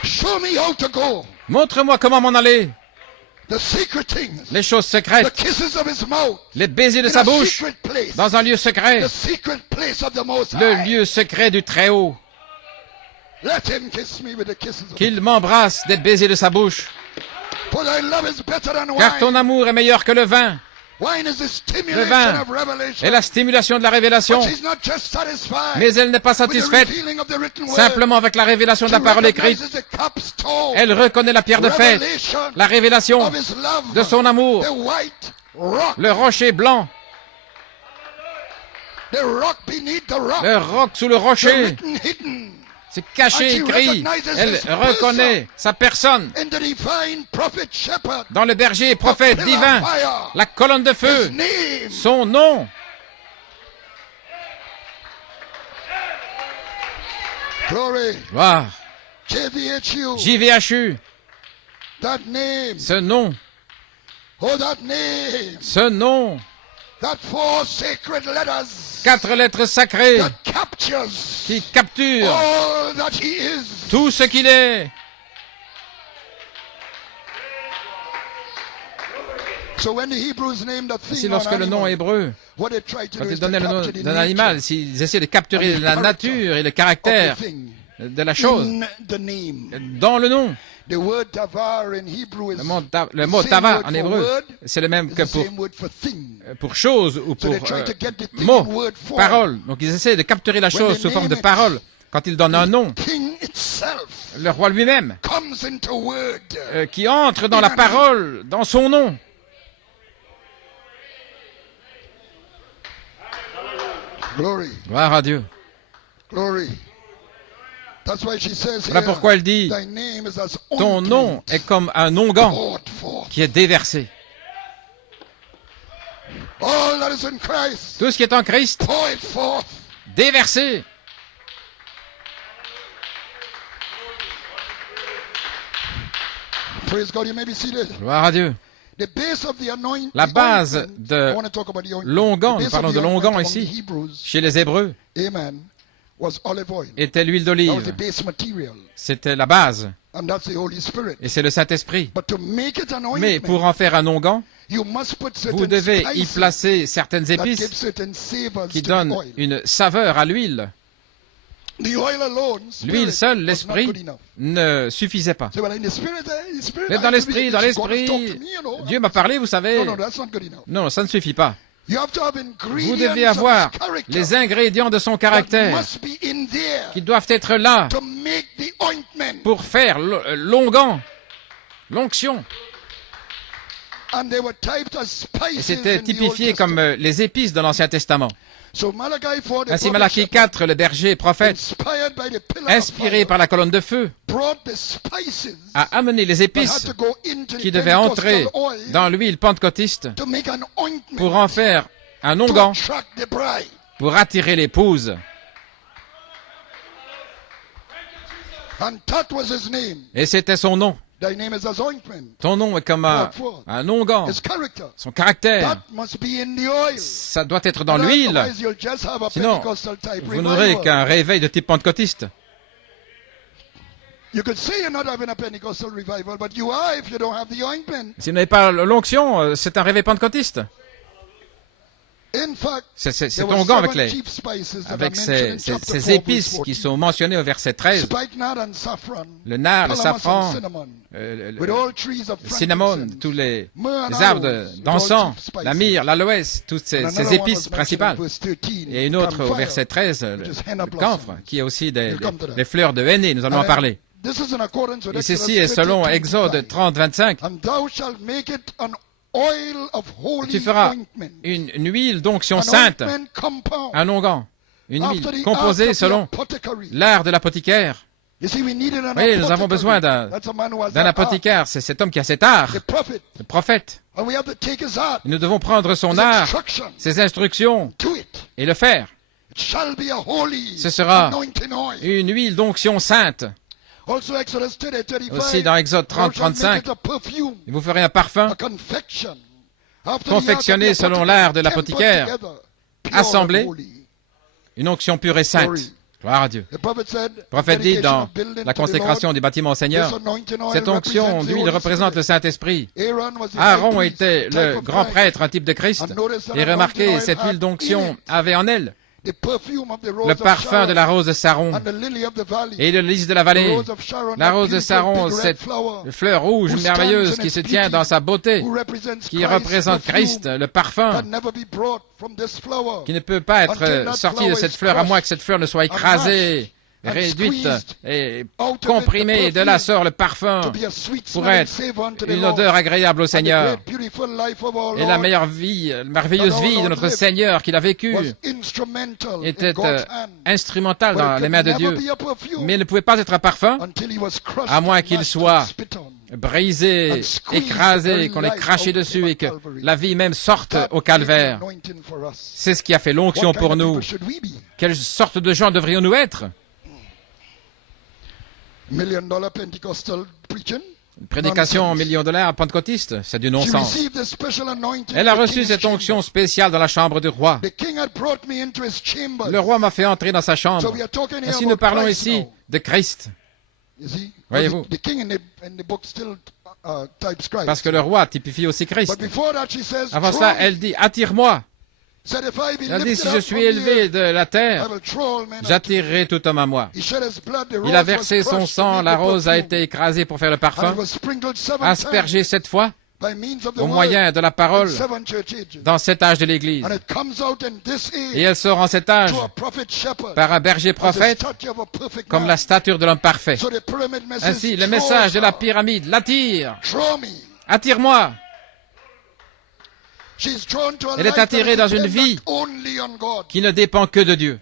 Show me how to go. Montre-moi comment m'en aller. The secret things. Les choses The secrètes, kisses of his mouth. les baisers de In sa a bouche, secret place. dans un lieu secret, The secret place of the Most le High. lieu secret du Très-Haut. Let him kiss me with the kisses of Qu'il m'embrasse des baisers de sa bouche. For thy love is better than Car ton wine. amour est meilleur que le vin. Le vin est la stimulation de la révélation, mais elle n'est pas satisfaite simplement avec la révélation de la parole écrite. Elle reconnaît la pierre de fête, la révélation de son amour, le rocher blanc, le roc sous le rocher. C'est caché, écrit. Elle reconnaît sa personne dans le berger et prophète divin, la colonne de feu, son nom. Gloire. JVHU. Ce nom. Ce nom. 4 lettres sacrées qui capturent tout ce qu'il est. Ainsi, lorsque le nom hébreu, quand ils donnaient le nom d'un animal, s'ils essayaient de capturer la nature et le caractère de la chose dans le nom. Le mot tava en hébreu, c'est le même que pour chose ou pour mot, parole. Donc ils essaient de capturer la chose sous forme de parole. Quand ils donnent un nom, le roi lui-même, qui entre dans la parole, dans son nom. Gloire à Dieu. Voilà pourquoi elle dit, ton nom est comme un onguent qui est déversé. Tout ce qui est en Christ, déversé. Gloire à Dieu. La base de l'onguent, nous parlons de l'onguent ici, chez les Hébreux, était l'huile d'olive. C'était la base. Et c'est le Saint-Esprit. Mais pour en faire un onguent, vous devez y placer certaines épices qui donnent une saveur à l'huile. L'huile seule, l'esprit, ne suffisait pas. Mais dans l'esprit, Dieu m'a parlé, vous savez. Non, ça ne suffit pas. Vous devez avoir les ingrédients de son caractère qui doivent être là pour faire l'onguent, l'onction. Et c'était typifié comme les épices de l'Ancien Testament. Ainsi, Malachie 4, le berger et prophète, inspiré par la colonne de feu, a amené les épices qui devaient entrer dans l'huile pentecôtiste pour en faire un onguent pour attirer l'épouse. Et c'était son nom. Ton nom est comme un onguent. Son caractère, ça doit être dans l'huile. Sinon, vous n'aurez qu'un réveil de type pentecôtiste. Si vous n'avez pas l'onction, c'est un réveil pentecôtiste. C'est onguent avec ces épices qui sont mentionnées au verset 13. Le nard, le safran, le cinnamon, tous les arbres d'encens, la myrrhe, l'aloès, toutes ces épices principales. Et une autre au verset 13, le camphre, qui est aussi les fleurs de henné, nous allons en parler. Et ceci est selon Exode 30, 25. Tu feras une huile d'onction sainte, un onguent, une huile composée selon l'art de l'apothicaire. Oui, nous avons besoin d'un apothicaire, c'est cet homme qui a cet art, le prophète. Et nous devons prendre son art, ses instructions, et le faire. Ce sera une huile d'onction sainte. Aussi dans Exode 30, 35, vous ferez un parfum confectionné selon l'art de l'apothicaire, assemblé, une onction pure et sainte. Gloire à Dieu. Le prophète dit dans la consécration du bâtiment au Seigneur, cette onction d'huile représente le Saint-Esprit. Aaron était le grand prêtre, un type de Christ, et remarquez, cette huile d'onction avait en elle le parfum de la rose de Saron et le lys de la vallée. La rose de Saron, cette fleur rouge merveilleuse qui se tient dans sa beauté, qui représente Christ, le parfum, qui ne peut pas être sorti de cette fleur à moins que cette fleur ne soit écrasée, réduite et comprimée. De là sort le parfum pour être une odeur agréable au Seigneur. Et la merveilleuse vie de notre Seigneur qu'il a vécue était instrumentale dans les mains de Dieu. Mais il ne pouvait pas être un parfum à moins qu'il soit brisé, écrasé, qu'on ait craché dessus et que la vie même sorte au calvaire. C'est ce qui a fait l'onction pour nous. Quelle sorte de gens devrions-nous être? Une prédication $1 pentecôtiste, c'est du non-sens. Elle a reçu cette onction spéciale dans la chambre du roi. Le roi m'a fait entrer dans sa chambre. Ainsi nous parlons ici de Christ. Voyez-vous? Parce que le roi typifie aussi Christ. Avant cela, elle dit, attire-moi. Elle dit, si je suis élevé de la terre, j'attirerai tout homme à moi. Il a versé son sang, la rose a été écrasée pour faire le parfum, aspergée 7 fois, au moyen de la parole, dans cet âge de l'Église. Et elle sort en cet âge par un berger prophète, comme la stature de l'homme parfait. Ainsi, le message de la pyramide l'attire. Attire-moi. Elle est attirée dans une vie qui ne dépend que de Dieu.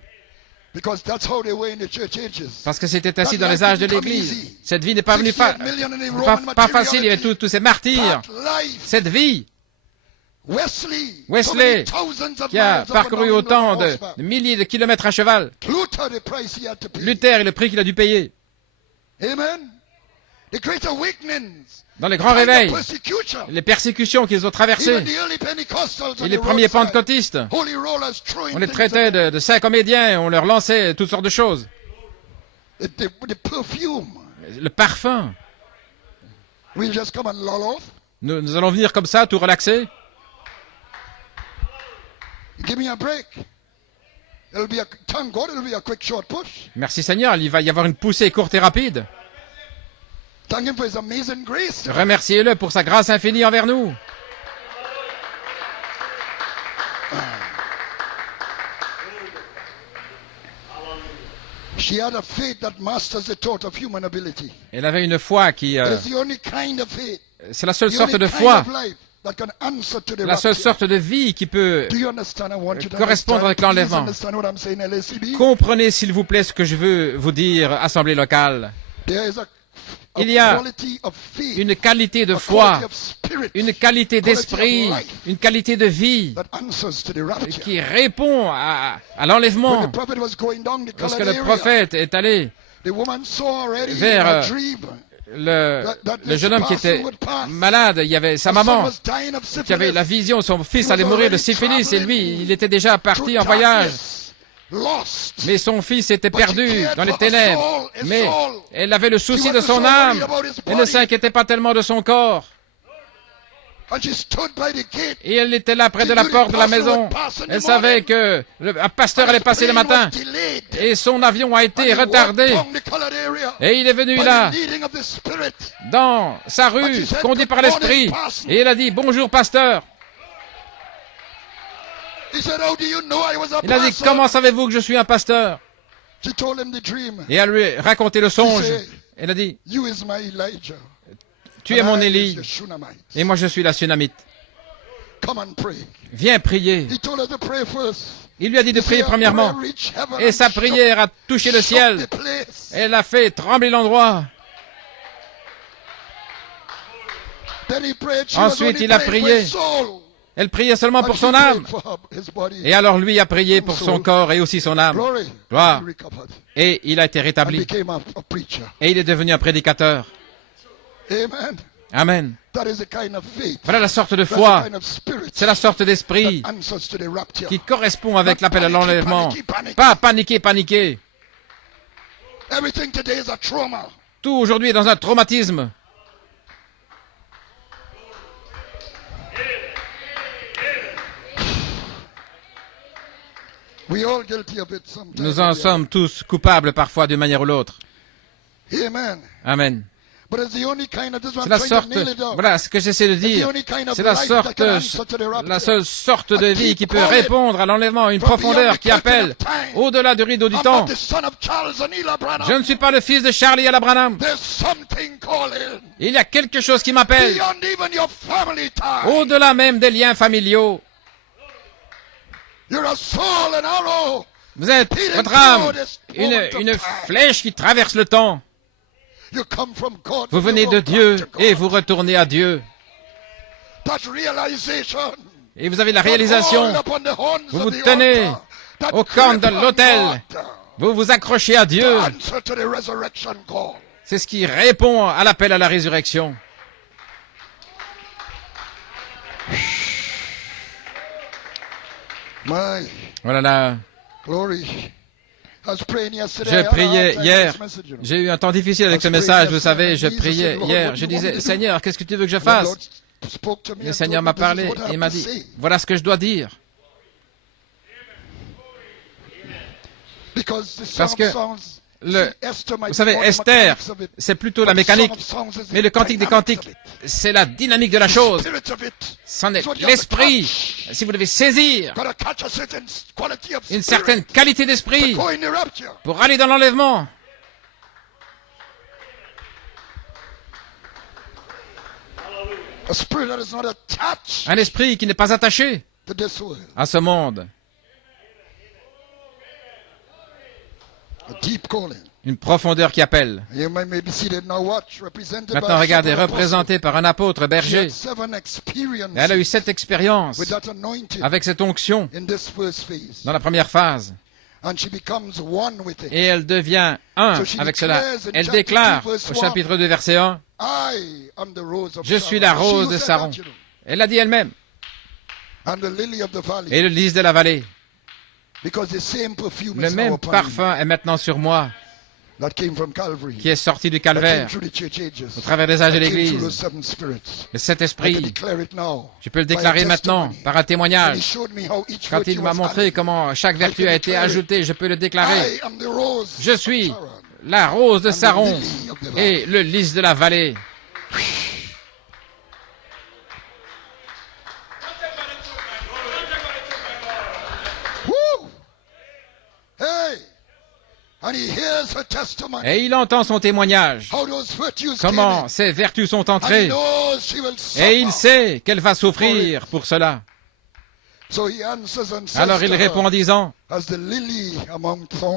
Parce que c'était ainsi dans les âges de l'Église. Cette vie n'est pas venue pas facile, il y avait tous ces martyrs. Cette vie, Wesley, qui a parcouru autant de milliers de kilomètres à cheval, Luther et le prix qu'il a dû payer. Dans les grands réveils, les persécutions qu'ils ont traversées, et les premiers pentecôtistes, on les traitait de saints comédiens, on leur lançait toutes sortes de choses. Le parfum. Nous allons venir comme ça, tout relaxé. Merci Seigneur, il va y avoir une poussée courte et rapide. Remerciez-le pour sa grâce infinie envers nous. Elle avait une foi qui... c'est la seule sorte de foi, la seule sorte de vie qui peut correspondre avec l'enlèvement. Comprenez s'il vous plaît ce que je veux vous dire, assemblée locale. Il y a une qualité de foi, une qualité d'esprit, une qualité de vie qui répond à l'enlèvement. Lorsque le prophète est allé vers le jeune homme qui était malade, il y avait sa maman qui avait la vision, son fils allait mourir de syphilis et lui, il était déjà parti en voyage. Mais son fils était perdu dans les ténèbres. Mais elle avait le souci de son âme. Elle ne s'inquiétait pas tellement de son corps. Et elle était là près de la porte de la maison. Elle savait que un pasteur allait passer le matin. Et son avion a été retardé. Et il est venu là, dans sa rue, conduit par l'esprit. Et il a dit, bonjour pasteur. Il a dit, comment savez-vous que je suis un pasteur? Et elle lui a raconté le songe. Elle a dit, tu es mon Élie, et moi je suis la Sunamite. Viens prier. Il lui a dit de prier premièrement. Et sa prière a touché le ciel. Elle a fait trembler l'endroit. Ensuite, il a prié. Elle priait seulement pour son âme. Et alors lui a prié pour son corps et aussi son âme. Gloire. Et il a été rétabli. Et il est devenu un prédicateur. Amen. Voilà la sorte de foi. C'est la sorte d'esprit qui correspond avec l'appel à l'enlèvement. Pas paniquer. Tout aujourd'hui est dans un traumatisme. Nous en sommes tous coupables parfois d'une manière ou l'autre. Amen. C'est la sorte, voilà ce que j'essaie de dire, c'est la seule sorte de vie qui peut répondre à l'enlèvement, une profondeur qui appelle au-delà du rideau du temps. Je ne suis pas le fils de Charlie à la Branham. Il y a quelque chose qui m'appelle, au-delà même des liens familiaux. Vous êtes, votre âme, une flèche qui traverse le temps. Vous venez de Dieu et vous retournez à Dieu. Et vous avez la réalisation. Vous vous tenez au cornes de l'autel. Vous vous accrochez à Dieu. C'est ce qui répond à l'appel à la résurrection. Voilà là. Je priais hier. J'ai eu un temps difficile avec ce message, vous savez. Je priais hier. Je disais, Seigneur, qu'est-ce que tu veux que je fasse? Le Seigneur m'a parlé et il m'a dit, voilà ce que je dois dire. Parce que, vous savez, Esther, c'est plutôt la mécanique, mais le cantique des cantiques, c'est la dynamique de la chose. C'en est l'esprit. Si vous devez saisir une certaine qualité d'esprit pour aller dans l'enlèvement. Un esprit qui n'est pas attaché à ce monde. Une profondeur qui appelle. Maintenant, regardez, représenté par un apôtre berger. Elle a eu 7 expériences avec cette onction dans la première phase. Et elle devient un avec cela. Elle déclare au chapitre 2, verset 1, « Je suis la rose de Saron. » Elle l'a dit elle-même. Et le lys de la vallée. Le même parfum est maintenant sur moi, qui est sorti du calvaire, au travers des âges de l'Église. Et cet esprit, je peux le déclarer maintenant par un témoignage. Quand il m'a montré comment chaque vertu a été ajoutée, je peux le déclarer. Je suis la rose de Saron et le lys de la vallée. Et il entend son témoignage, comment ces vertus sont entrées, et il sait qu'elle va souffrir pour cela. Alors il répond en disant,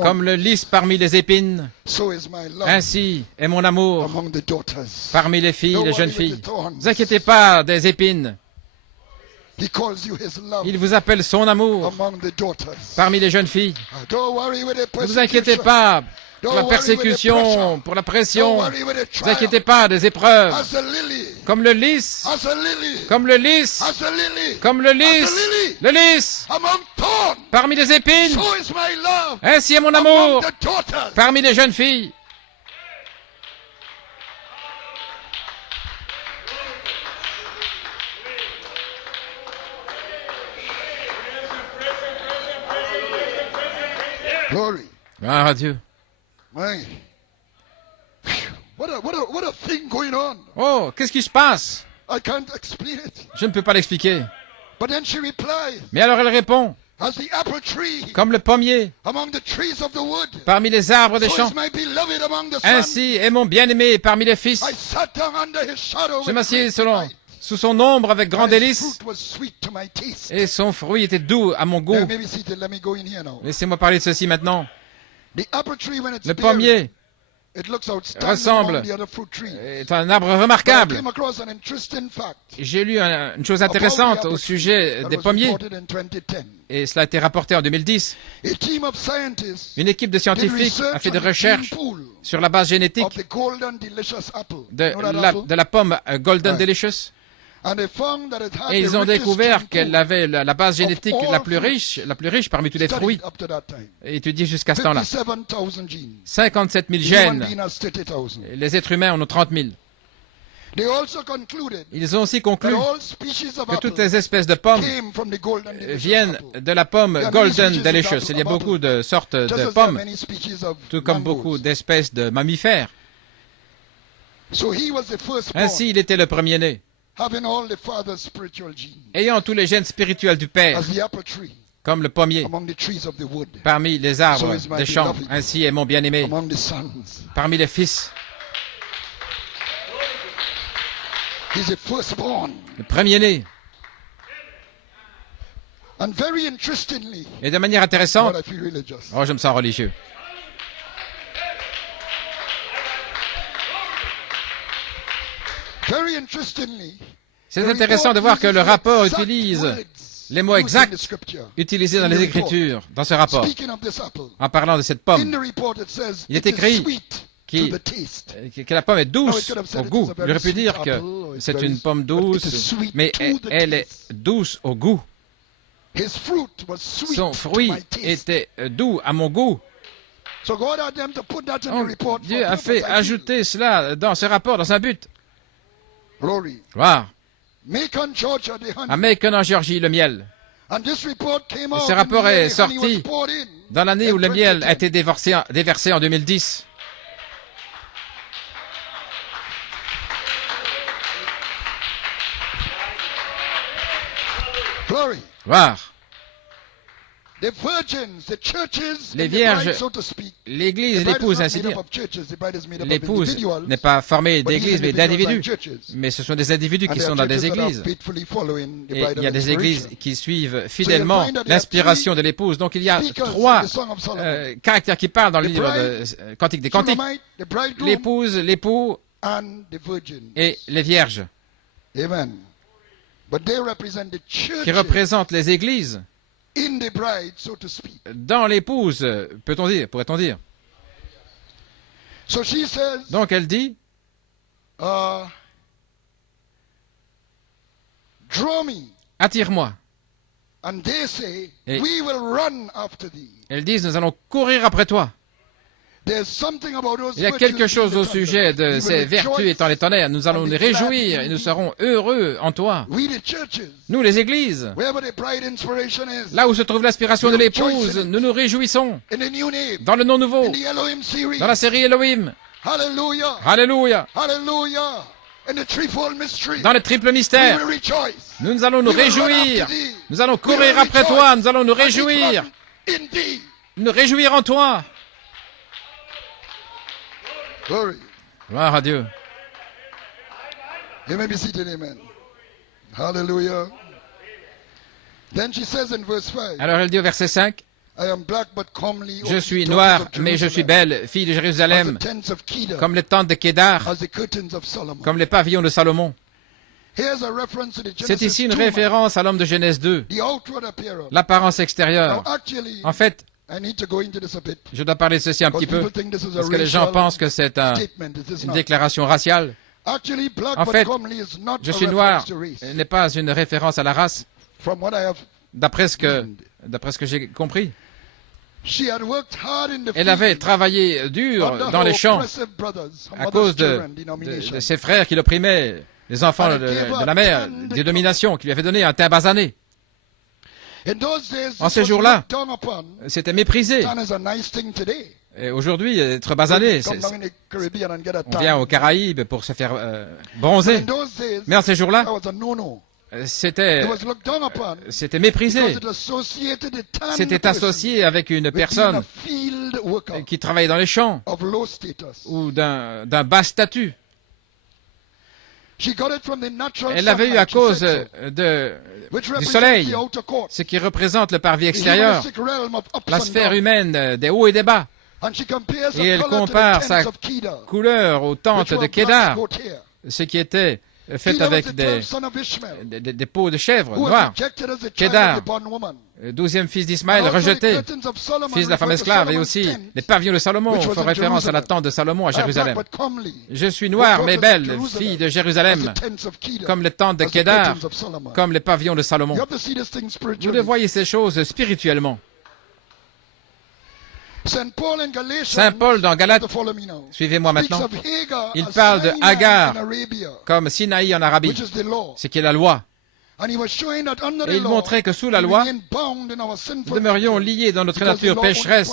comme le lys parmi les épines, ainsi est mon amour parmi les filles, les jeunes filles. Ne vous inquiétez pas des épines. Il vous appelle son amour parmi les jeunes filles. Ne vous inquiétez pas pour la persécution, pour la pression. Ne vous inquiétez pas des épreuves. Comme le lys, comme le lys, comme le lys, parmi les épines. Ainsi est mon amour parmi les jeunes filles. Gloire à Dieu. Oh, qu'est-ce qui se passe? Je ne peux pas l'expliquer. Mais alors elle répond, comme le pommier parmi les arbres des champs, ainsi est mon bien-aimé parmi les fils. Je m'assieds sous son ombre avec grand délice, et son fruit était doux à mon goût. Laissez-moi parler de ceci maintenant. Le pommier ressemble, est un arbre remarquable. J'ai lu une chose intéressante au sujet des pommiers, et cela a été rapporté en 2010. Une équipe de scientifiques a fait des recherches sur la base génétique de la pomme Golden Delicious. Et ils ont découvert qu'elle avait la base génétique la plus riche parmi tous les fruits, étudiés jusqu'à ce temps-là. 57 000 gènes. Et les êtres humains en ont 30 000. Ils ont aussi conclu que toutes les espèces de pommes viennent de la pomme Golden Delicious. Il y a beaucoup de sortes de pommes, tout comme beaucoup d'espèces de mammifères. Ainsi, il était le premier-né, ayant tous les gènes spirituels du Père, comme le pommier, parmi les arbres des champs. Ainsi est mon bien-aimé, parmi les fils. Le premier-né. Et de manière intéressante, oh, je me sens religieux. C'est intéressant de voir que le rapport utilise les mots exacts utilisés dans les Écritures, dans ce rapport. En parlant de cette pomme, il est écrit que la pomme est douce au goût. Il aurait pu dire que c'est une pomme douce, mais elle est douce au goût. Son fruit était doux à mon goût. Donc, Dieu a fait ajouter cela dans ce rapport, dans un but. Gloire. À Macon en Géorgie, le miel. Et ce rapport est sorti dans l'année où le miel a été déversé en 2010. Gloire. Les vierges, l'église, l'épouse, ainsi dire. L'épouse n'est pas formée d'église, mais d'individus. Mais ce sont des individus qui sont dans des églises. Et il y a des églises qui suivent fidèlement l'inspiration de l'épouse. Donc il y a trois caractères qui parlent dans le livre de Cantique des Cantiques. L'épouse, l'époux et les vierges. Qui représentent les églises. Dans l'épouse, pourrait-on dire. Donc elle dit, attire-moi. Et elles disent, nous allons courir après toi. Il y a quelque chose au sujet de ces vertus étant les tonnerres. Nous allons nous réjouir et nous serons heureux en toi. Nous, les églises, là où se trouve l'inspiration de l'épouse, nous nous réjouissons dans le nom nouveau, dans la série Elohim. Alléluia. Dans le triple mystère, nous allons nous réjouir. Nous allons courir après toi. Nous allons nous réjouir. Nous réjouir en toi. Gloire à Dieu. You may be seated, amen. Hallelujah. Then she says in verse 5, alors elle dit au verset 5, I am black but comely, je suis noire, mais je suis belle, fille de Jérusalem, comme les tentes de Kédar, comme les pavillons de Salomon. C'est ici une référence à l'homme de Genèse 2, l'apparence extérieure. En fait, je dois parler de ceci un petit peu, parce que les gens pensent que c'est une déclaration raciale. En fait, je suis noir n'est pas une référence à la race, d'après ce que j'ai compris. Elle avait travaillé dur dans les champs à cause de ses frères qui l'opprimaient, les enfants de la mère, des dominations, qui lui avaient donné un teint basané. En ces jours-là, c'était méprisé. Et aujourd'hui, être basané, on vient aux Caraïbes pour se faire bronzer. Mais en ces jours-là, c'était méprisé. C'était associé avec une personne qui travaillait dans les champs ou d'un bas statut. Elle l'avait eu à cause du soleil, ce qui représente le parvis extérieur, la sphère humaine des hauts et des bas. Et elle compare sa couleur aux tentes de Kédar, ce qui était fait avec des peaux de chèvre noires. Kédar, 12e fils d'Ismaël, rejeté, fils de la femme esclave, et aussi les pavillons de Salomon font référence à la tente de Salomon à Jérusalem. Je suis noire mais belle, fille de Jérusalem, comme les tentes de Kédar, comme les pavillons de Salomon. Vous devez voir ces choses spirituellement. Saint Paul dans Galates, suivez-moi maintenant, il parle de Hagar comme Sinaï en Arabie, ce qui est la loi. Et il montrait que sous la loi, nous demeurions liés dans notre nature pécheresse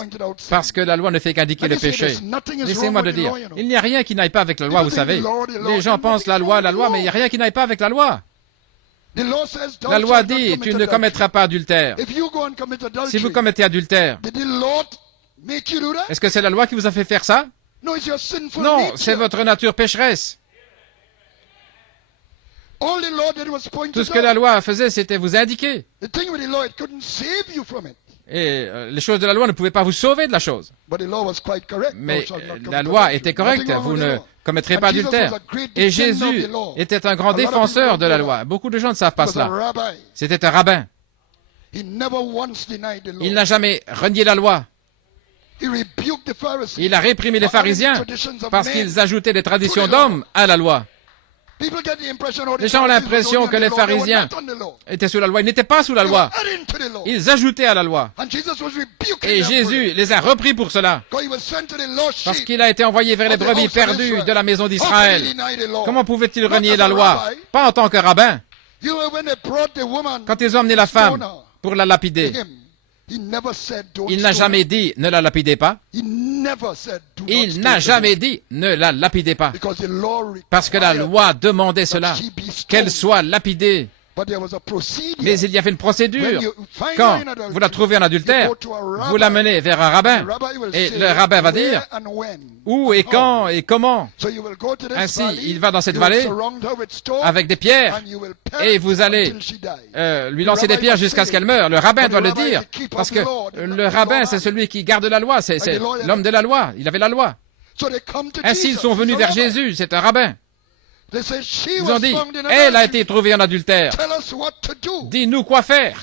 parce que la loi ne fait qu'indiquer le péché. Laissez-moi le dire. Il n'y a rien qui n'aille pas avec la loi, vous savez. Les gens pensent la loi, mais il n'y a rien qui n'aille pas avec la loi. La loi dit, tu ne commettras pas adultère. Si vous commettez adultère, est-ce que c'est la loi qui vous a fait faire ça? Non, c'est votre nature pécheresse. Tout ce que la loi faisait, c'était vous indiquer. Et les choses de la loi ne pouvaient pas vous sauver de la chose. Mais la loi était correcte, vous ne commettrez pas adultère. Et Jésus était un grand défenseur de la loi. Beaucoup de gens ne savent pas cela. C'était un rabbin. Il n'a jamais renié la loi. Il a réprimé les pharisiens parce qu'ils ajoutaient des traditions d'hommes à la loi. Les gens ont l'impression que les pharisiens étaient sous la loi. Ils n'étaient pas sous la loi. Ils ajoutaient à la loi. Et Jésus les a repris pour cela. Parce qu'il a été envoyé vers les brebis perdues de la maison d'Israël. Comment pouvait-il renier la loi? Pas en tant que rabbin. Quand ils ont emmené la femme pour la lapider, il n'a jamais dit « ne la lapidez pas ». Il n'a jamais dit « ne la lapidez pas ». Parce que la loi demandait cela, qu'elle soit lapidée. Mais il y avait une procédure. Quand vous la trouvez en adultère, vous la menez vers un rabbin. Et le rabbin va dire où et quand et comment. Ainsi, il va dans cette vallée avec des pierres et vous allez lui lancer des pierres jusqu'à ce qu'elle meure. Le rabbin doit le dire. Parce que le rabbin, c'est celui qui garde la loi. C'est l'homme de la loi. Il avait la loi. Ainsi, ils sont venus vers Jésus. C'est un rabbin. Ils ont dit, elle a été trouvée en adultère. Dis-nous quoi faire.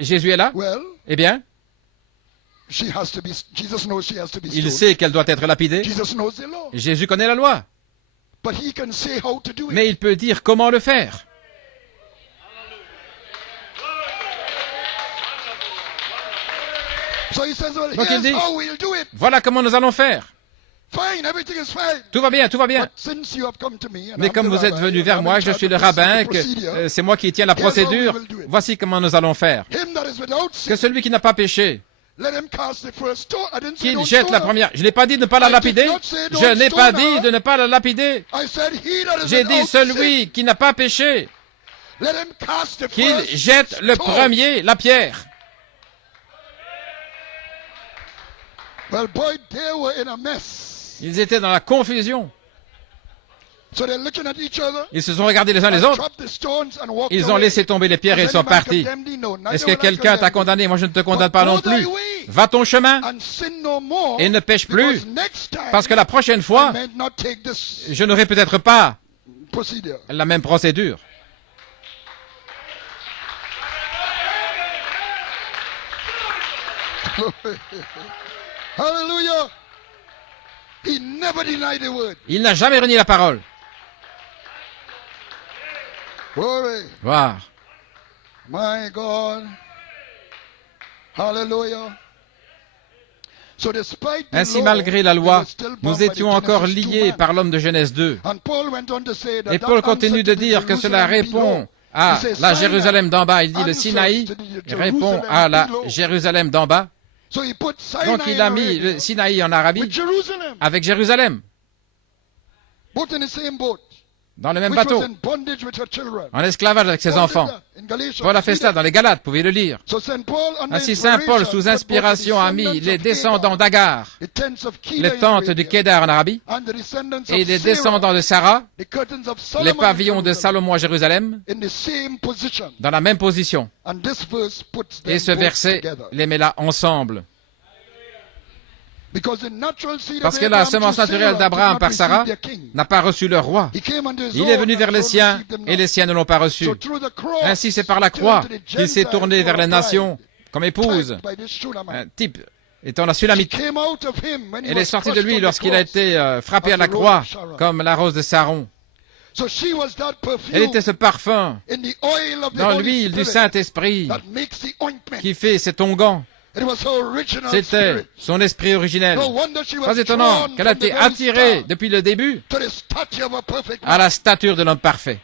Jésus est là. Eh bien, il sait qu'elle doit être lapidée. Jésus connaît la loi. Mais il peut dire comment le faire. Donc il dit, voilà comment nous allons faire. Tout va bien, tout va bien. Mais comme vous êtes venu vers moi, je suis le rabbin, que c'est moi qui tiens la procédure, voici comment nous allons faire. Que celui qui n'a pas péché, qu'il jette la première. Je n'ai pas dit de ne pas la lapider. Je n'ai pas dit de ne pas la lapider. J'ai dit celui qui n'a pas péché, qu'il jette le premier la pierre. Ils étaient dans la confusion. Ils se sont regardés les uns les autres. Ils ont laissé tomber les pierres et ils sont partis. Est-ce que quelqu'un t'a condamné? Moi, je ne te condamne pas non plus. Va ton chemin et ne pêche plus, parce que la prochaine fois, je n'aurai peut-être pas la même procédure. Hallelujah. Il n'a jamais renié la parole. Gloire. My God. Hallelujah. Ainsi, malgré la loi, nous étions encore liés par l'homme de Genèse 2. Et Paul continue de dire que cela répond à la Jérusalem d'en bas. Il dit le Sinaï répond à la Jérusalem d'en bas. Donc il a mis le Sinaï en Arabie avec Jérusalem, dans le même bateau, en esclavage avec ses enfants. Paul a fait cela dans les Galates, vous pouvez le lire. Ainsi Saint Paul, sous inspiration, a mis les descendants d'Agar, les tentes du Kédar en Arabie, et les descendants de Sarah, les pavillons de Salomon à Jérusalem, dans la même position. Et ce verset les met là ensemble. Parce que la semence naturelle d'Abraham par Sarah n'a pas reçu le roi. Il est venu vers les siens et les siens ne l'ont pas reçu. Ainsi c'est par la croix qu'il s'est tourné vers les nations comme épouse. Un type étant la Sulamite. Elle est sortie de lui lorsqu'il a été frappé à la croix comme la rose de Saron. Elle était ce parfum dans l'huile du Saint-Esprit qui fait cet onguent. C'était son esprit originel. Pas étonnant qu'elle a été attirée depuis le début à la stature de l'homme parfait.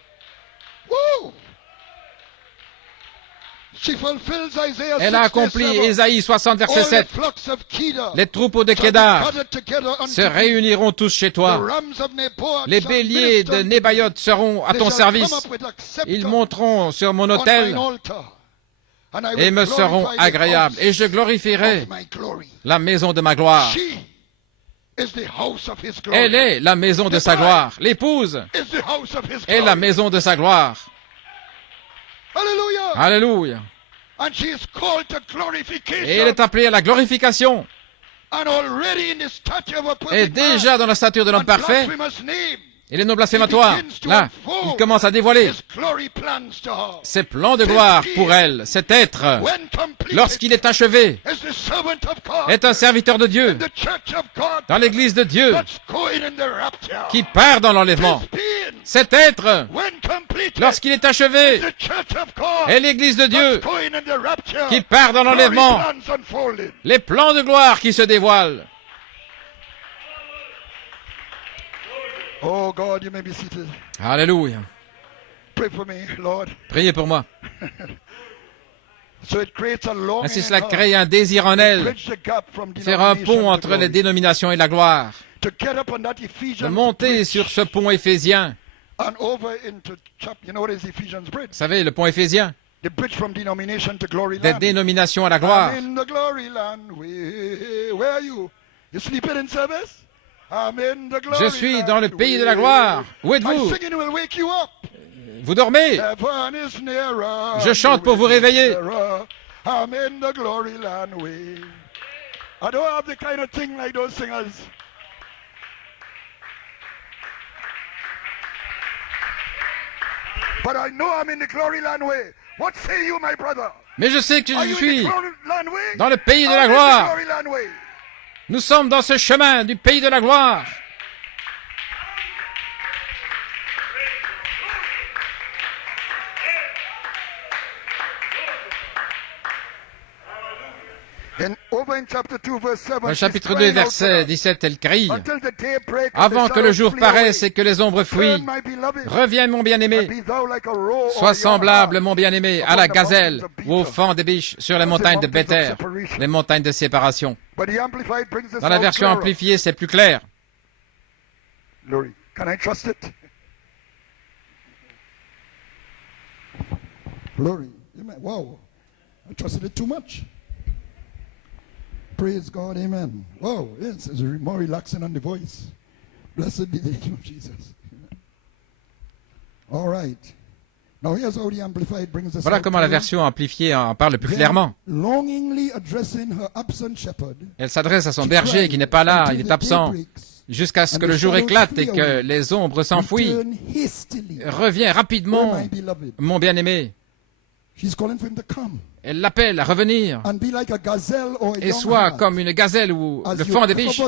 Elle a accompli Ésaïe 60, verset 7. Les troupeaux de Kédar se réuniront tous chez toi. Les béliers de Nébaïoth seront à ton service. Ils monteront sur mon autel et me seront agréables. Et je glorifierai la maison de ma gloire. Elle est la maison de sa gloire. L'épouse est la maison de sa gloire. Alléluia. Et elle est appelée à la glorification. Et déjà dans la stature de l'homme parfait, et les noms blasphématoires, là, il commence à dévoiler ses plans de gloire pour elle. Cet être, lorsqu'il est achevé, est un serviteur de Dieu dans l'église de Dieu qui part dans l'enlèvement. Cet être, lorsqu'il est achevé, est l'église de Dieu qui part dans l'enlèvement. Les plans de gloire qui se dévoilent. Oh God, you may be seated. Alléluia. Pray for me, Lord. Priez pour moi. So it creates a longing Ainsi cela crée un désir en elle, faire un pont entre les dénominations et la gloire, de monter sur ce pont éphésien. Vous savez, le pont éphésien, des dénominations à la gloire. Je suis dans le pays de la gloire. Où êtes-vous? Vous dormez? Je chante pour vous réveiller. Mais je sais que je suis dans le pays de la gloire. Nous sommes dans ce chemin du pays de la gloire. Au chapitre 2, verset 17, elle crie, « Avant que le jour paraisse et que les ombres fuient, reviens mon bien-aimé, sois semblable mon bien-aimé à la gazelle ou au faon des biches sur les montagnes de Béther, les montagnes de séparation. » Dans la version amplifiée, c'est plus clair. Wow, I trusted it too much. Praise God, amen. Wow, yes, it's more relaxing on the voice. Blessed be the name of Jesus. All right. Now here's how the Amplified brings us. Voilà comment la version amplifiée en parle plus clairement. Elle s'adresse à son berger qui n'est pas là, il est absent, jusqu'à ce que le jour éclate et que les ombres s'enfuient. Reviens rapidement, mon bien-aimé. Elle l'appelle à revenir et sois comme une gazelle ou le faon des biches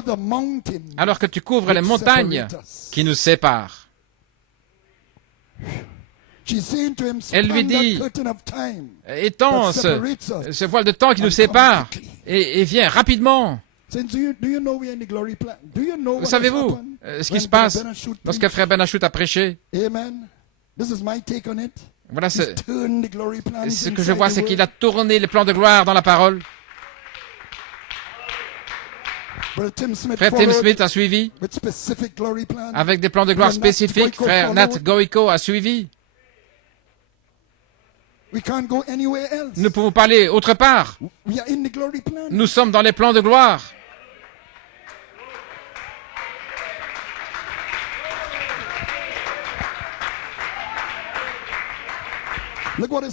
alors que tu couvres les montagnes qui nous séparent. Elle lui dit, étends ce voile de temps qui nous sépare et viens rapidement. Savez-vous ce qui se passe lorsque frère Ben Achout a prêché? Voilà, ce que je vois, c'est qu'il a tourné les plans de gloire dans la parole. Frère Tim Smith a suivi, avec des plans de gloire spécifiques. Frère Nat Goiko a suivi. Nous ne pouvons pas aller autre part. Nous sommes dans les plans de gloire. Regardez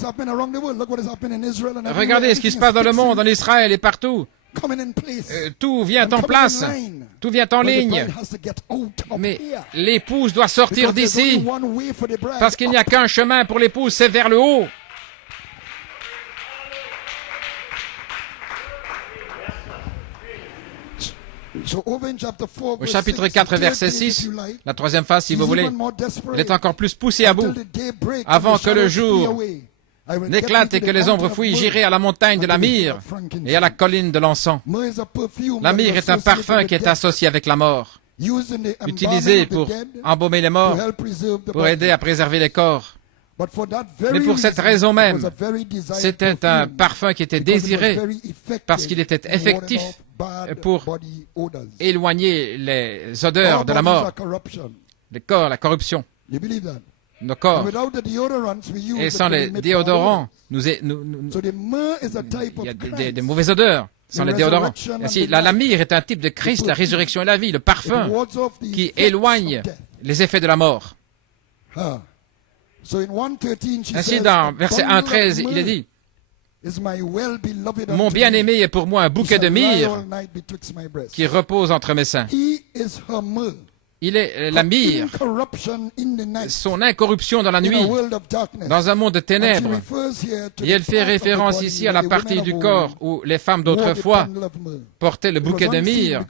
ce qui se passe dans le monde, en Israël et partout. Tout vient en place, tout vient en ligne. Mais l'épouse doit sortir d'ici, parce qu'il n'y a qu'un chemin pour l'épouse, c'est vers le haut. Au chapitre 4, verset 6, la troisième phase, si vous voulez, elle est encore plus poussée à bout, avant que le jour n'éclate et que les ombres fuient, j'irai à la montagne de la myrrhe et à la colline de l'encens. La myrrhe est un parfum qui est associé avec la mort, utilisé pour embaumer les morts, pour aider à préserver les corps. Mais pour cette raison même, c'était un parfum qui était désiré parce qu'il était effectif pour éloigner les odeurs de la mort, les corps, la corruption, nos corps. Et sans les déodorants, il y a des mauvaises odeurs sans les déodorants. Ainsi, la myrrhe est un type de Christ, la résurrection et la vie, le parfum qui éloigne les effets de la mort. Ainsi, dans verset 1:13, il est dit, « Mon bien-aimé est pour moi un bouquet de myrrhe qui repose entre mes seins. » Il est la myrrhe, son incorruption dans la nuit, dans un monde de ténèbres. Et elle fait référence ici à la partie du corps où les femmes d'autrefois portaient le bouquet de myrrhe.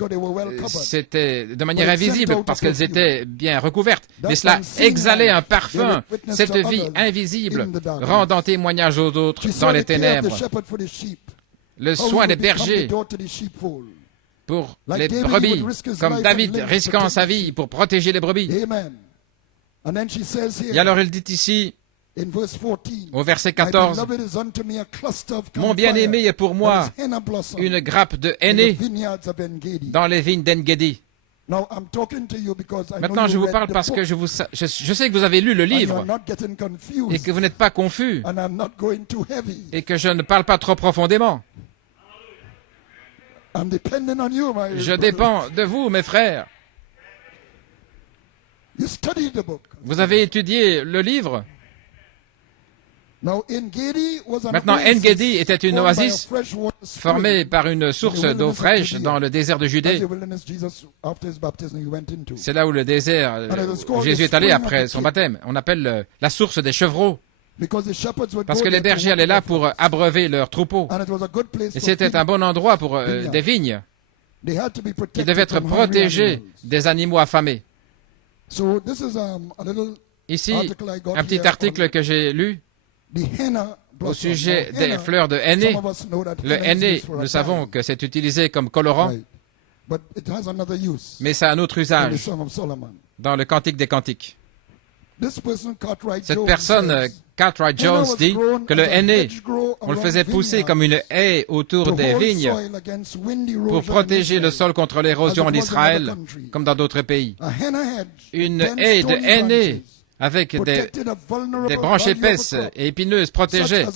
C'était de manière invisible parce qu'elles étaient bien recouvertes. Mais cela exhalait un parfum, cette vie invisible, rendant témoignage aux autres dans les ténèbres. Le soin des bergers pour les brebis, comme David risquant sa vie pour protéger les brebis. Et alors il dit ici, au verset 14, « Mon bien-aimé est pour moi une grappe de henné dans les vignes d'En-Gedi. » Maintenant, je vous parle parce que je sais que vous avez lu le livre et que vous n'êtes pas confus et que je ne parle pas trop profondément. Je dépends de vous, mes frères. Vous avez étudié le livre. Maintenant, En-Gedi était une oasis formée par une source d'eau fraîche dans le désert de Judée. C'est là où le désert, où Jésus est allé après son baptême. On appelle la source des chevreaux. Parce que les bergers allaient là pour abreuver leurs troupeaux. Et c'était un bon endroit pour des vignes qui devaient être protégées des animaux affamés. Ici, un petit article que j'ai lu au sujet des fleurs de henné. Le henné, nous savons que c'est utilisé comme colorant, mais ça a un autre usage dans le Cantique des Cantiques. Cette personne, Cartwright Jones, dit que le henné, on le faisait pousser comme une haie autour des vignes pour protéger le sol contre l'érosion en Israël, comme dans d'autres pays. Une haie de henné avec des branches épaisses et épineuses protégeait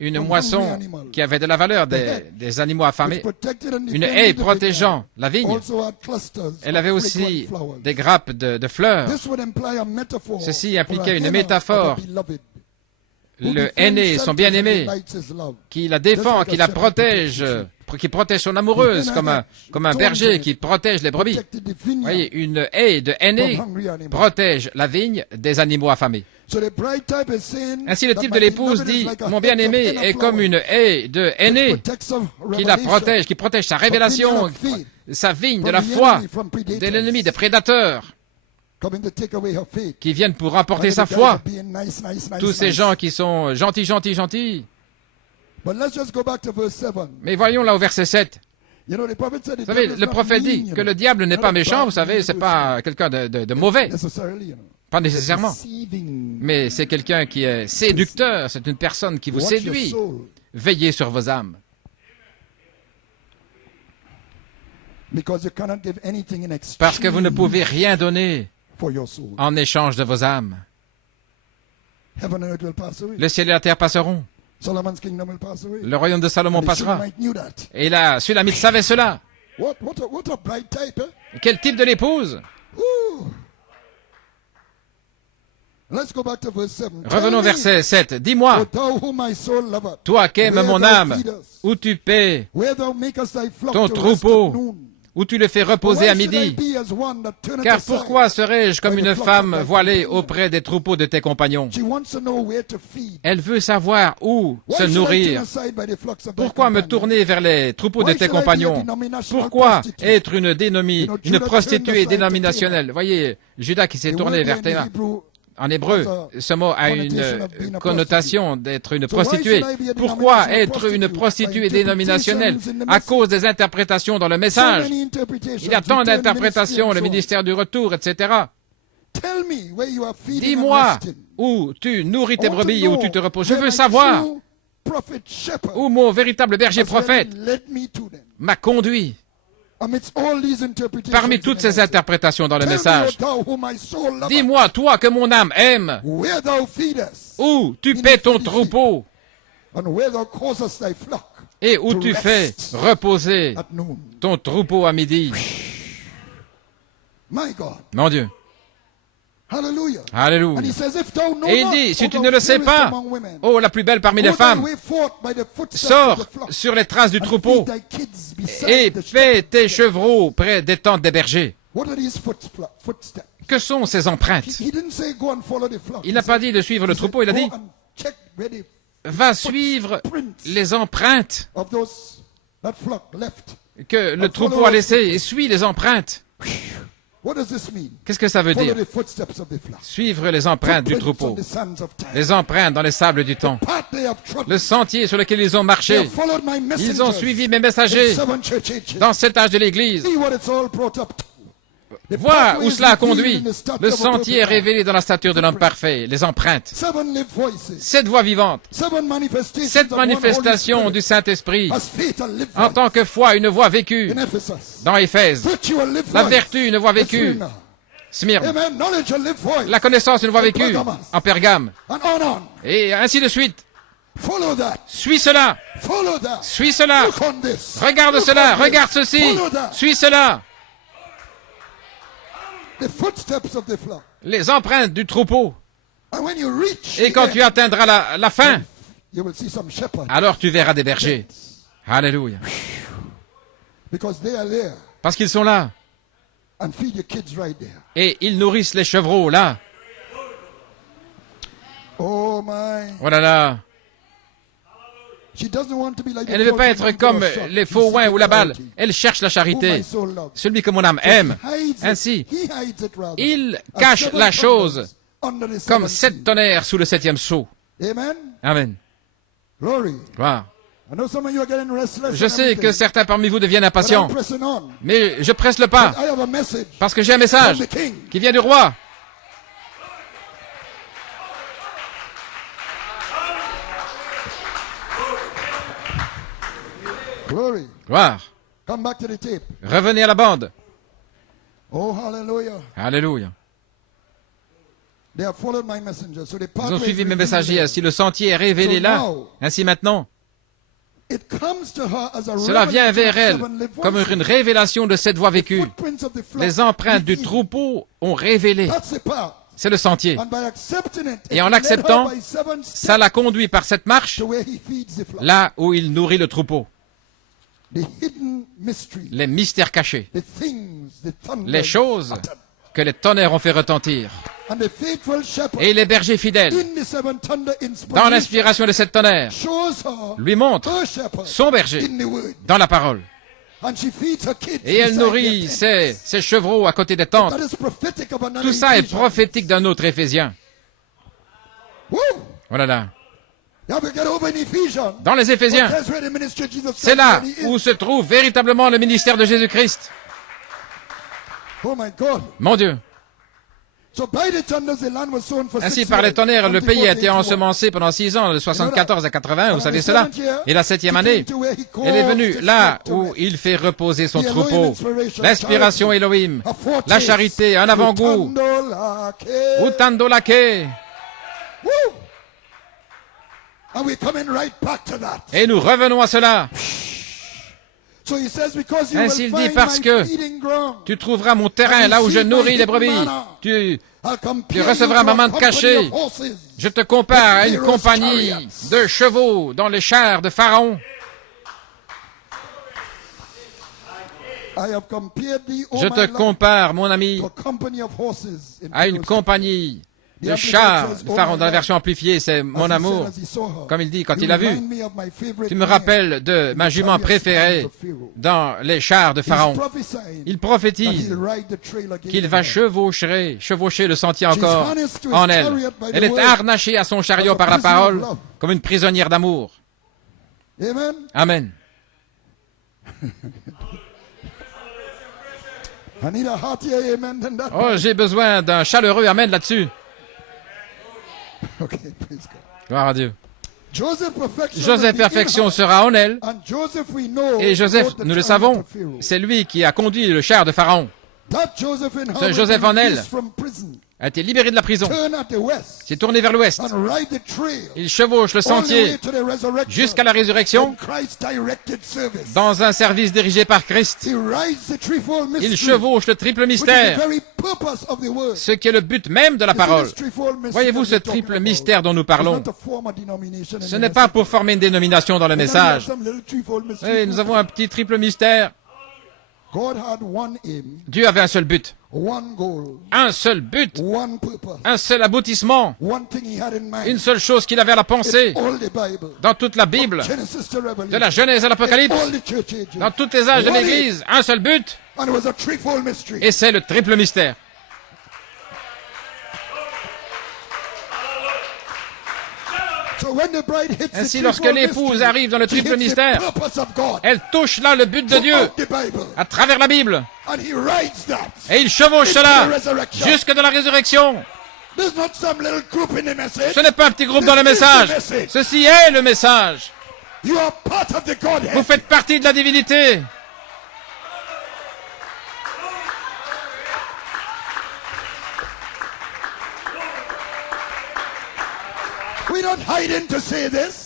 une moisson qui avait de la valeur des animaux affamés. Une haie protégeant la vigne. Elle avait aussi des grappes de fleurs. Ceci impliquait une métaphore. Le henné, son bien-aimé, qui la défend, qui la protège, qui protège son amoureuse, comme un berger qui protège les brebis. Vous voyez, une haie de henné protège la vigne des animaux affamés. Ainsi, le type de l'épouse dit, « Mon bien-aimé est comme une haie de henné qui la protège, qui protège sa révélation, sa vigne de la foi, de l'ennemi, des prédateurs, qui viennent pour remporter sa foi. Tous ces gens qui sont gentils. Mais voyons là au verset 7. Vous savez, le prophète dit que le diable n'est pas méchant, vous savez, c'est pas quelqu'un de mauvais. Pas nécessairement. Mais c'est quelqu'un qui est séducteur, c'est une personne qui vous séduit. Veillez sur vos âmes. Parce que vous ne pouvez rien donner en échange de vos âmes. Le ciel et la terre passeront. Le royaume de Salomon passera. Et la Sulamite savait cela. Quel type de l'épouse? Revenons au verset 7. Dis-moi, toi qu'aime mon âme, où tu paies ton troupeau, où tu le fais reposer à midi. Car pourquoi serais-je comme une femme voilée auprès des troupeaux de tes compagnons? Elle veut savoir où se nourrir. Pourquoi me tourner vers les troupeaux de tes compagnons? Pourquoi être une prostituée dénominationnelle? Voyez, Judas qui s'est tourné vers Théma. En hébreu, ce mot a une connotation d'être une prostituée. Pourquoi être une prostituée dénominationnelle? À cause des interprétations dans le message. Il y a tant d'interprétations, le ministère du retour, etc. Dis-moi où tu nourris tes brebis et où tu te reposes. Je veux savoir où mon véritable berger prophète m'a conduit. Parmi toutes ces interprétations dans le message, dis-moi, toi que mon âme aime, où tu paies ton troupeau et où tu fais reposer ton troupeau à midi. Mon Dieu. Alléluia. Et il dit, si tu ne le sais pas, oh, la plus belle parmi les femmes, sors sur les traces du troupeau et paie tes chevreaux près des tentes des bergers. Que sont ces empreintes? Il n'a pas dit de suivre le troupeau, il a dit, va suivre les empreintes que le troupeau a laissées et suis les empreintes. Qu'est-ce que ça veut dire? Suivre les empreintes du troupeau, les empreintes dans les sables du temps, le sentier sur lequel ils ont marché. Ils ont suivi mes messagers dans cet âge de l'Église. Vois où cela a conduit. Le sentier est révélé dans la stature de l'homme parfait, les empreintes. 7 voix vivantes, 7 manifestations du Saint-Esprit, en tant que foi, une voix vécue dans Éphèse, la vertu, une voix vécue, Smyrne, la connaissance, une voix vécue en Pergame, et ainsi de suite. Suis cela, suis cela, regarde cela, regarde ceci, suis cela. Les empreintes du troupeau. Et quand tu atteindras la fin, alors tu verras des bergers. Alléluia. Parce qu'ils sont là. Et ils nourrissent les chevreaux là. Oh là là. Elle ne veut pas être comme les faux oins ou la balle. Elle cherche la charité. Celui que mon âme aime. Ainsi, il cache la chose comme 7 tonnerres sous le 7e sceau. Amen. Gloire. Je sais que certains parmi vous deviennent impatients, mais je presse le pas parce que j'ai un message qui vient du roi. Gloire. Revenez à la bande. Oh, hallelujah. Alléluia. They have followed my messenger. So the Ils ont suivi mes messagers. Ainsi le sentier est révélé là. Ainsi maintenant, cela vient vers elle comme une révélation de cette voie vécue. Les empreintes du troupeau ont révélé. C'est le sentier. Et en l'acceptant, ça l'a conduit par cette marche là où il nourrit le troupeau. Les mystères cachés, les choses que les tonnerres ont fait retentir. Et les bergers fidèles, dans l'inspiration de cette tonnerre, lui montrent son berger dans la parole. Et elle nourrit ses chevreaux à côté des tentes. Tout ça est prophétique d'un autre Éphésien. Voilà là. Dans les Éphésiens, c'est là où se trouve véritablement le ministère de Jésus-Christ. Mon Dieu. Ainsi, par les tonnerres, le pays a été ensemencé pendant 6 ans, de 74 à 80, vous savez cela. Et la 7e année, elle est venue là où il fait reposer son troupeau. L'inspiration Elohim, la charité, un avant-goût. Utandolake. Et nous revenons à cela. Ainsi il dit, parce que tu trouveras mon terrain là où je nourris les brebis. Tu recevras ma manne cachée. Je te compare à une compagnie de chevaux dans les chars de Pharaon. Je te compare, mon ami, à une compagnie Le char, le pharaon dans la version amplifiée, c'est mon amour. Comme il dit quand il l'a vu, tu me rappelles de ma jument préférée dans les chars de Pharaon. Il prophétise qu'il va chevaucher le sentier encore en elle. Elle est harnachée à son chariot par la parole comme une prisonnière d'amour. Amen. Oh, j'ai besoin d'un chaleureux amen là-dessus. Gloire à Dieu. Joseph perfection sera en elle. Et Joseph, nous le savons, c'est lui qui a conduit le char de Pharaon. Ce Joseph en elle a été libéré de la prison, s'est tourné vers l'ouest. Il chevauche le sentier jusqu'à la résurrection dans un service dirigé par Christ. Il chevauche le triple mystère, ce qui est le but même de la parole. Voyez-vous ce triple mystère dont nous parlons? Ce n'est pas pour former une dénomination dans le message. Oui, nous avons un petit triple mystère. Dieu avait un seul but. Un seul but. Un seul aboutissement. Une seule chose qu'il avait à la pensée. Dans toute la Bible, de la Genèse à l'Apocalypse, dans tous les âges de l'Église, un seul but. Et c'est le triple mystère. Ainsi, lorsque l'épouse arrive dans le triple mystère, elle touche là le but de Dieu à travers la Bible. Et il chevauche cela jusque dans la résurrection. Ce n'est pas un petit groupe dans le message. Ceci est le message. Vous faites partie de la divinité.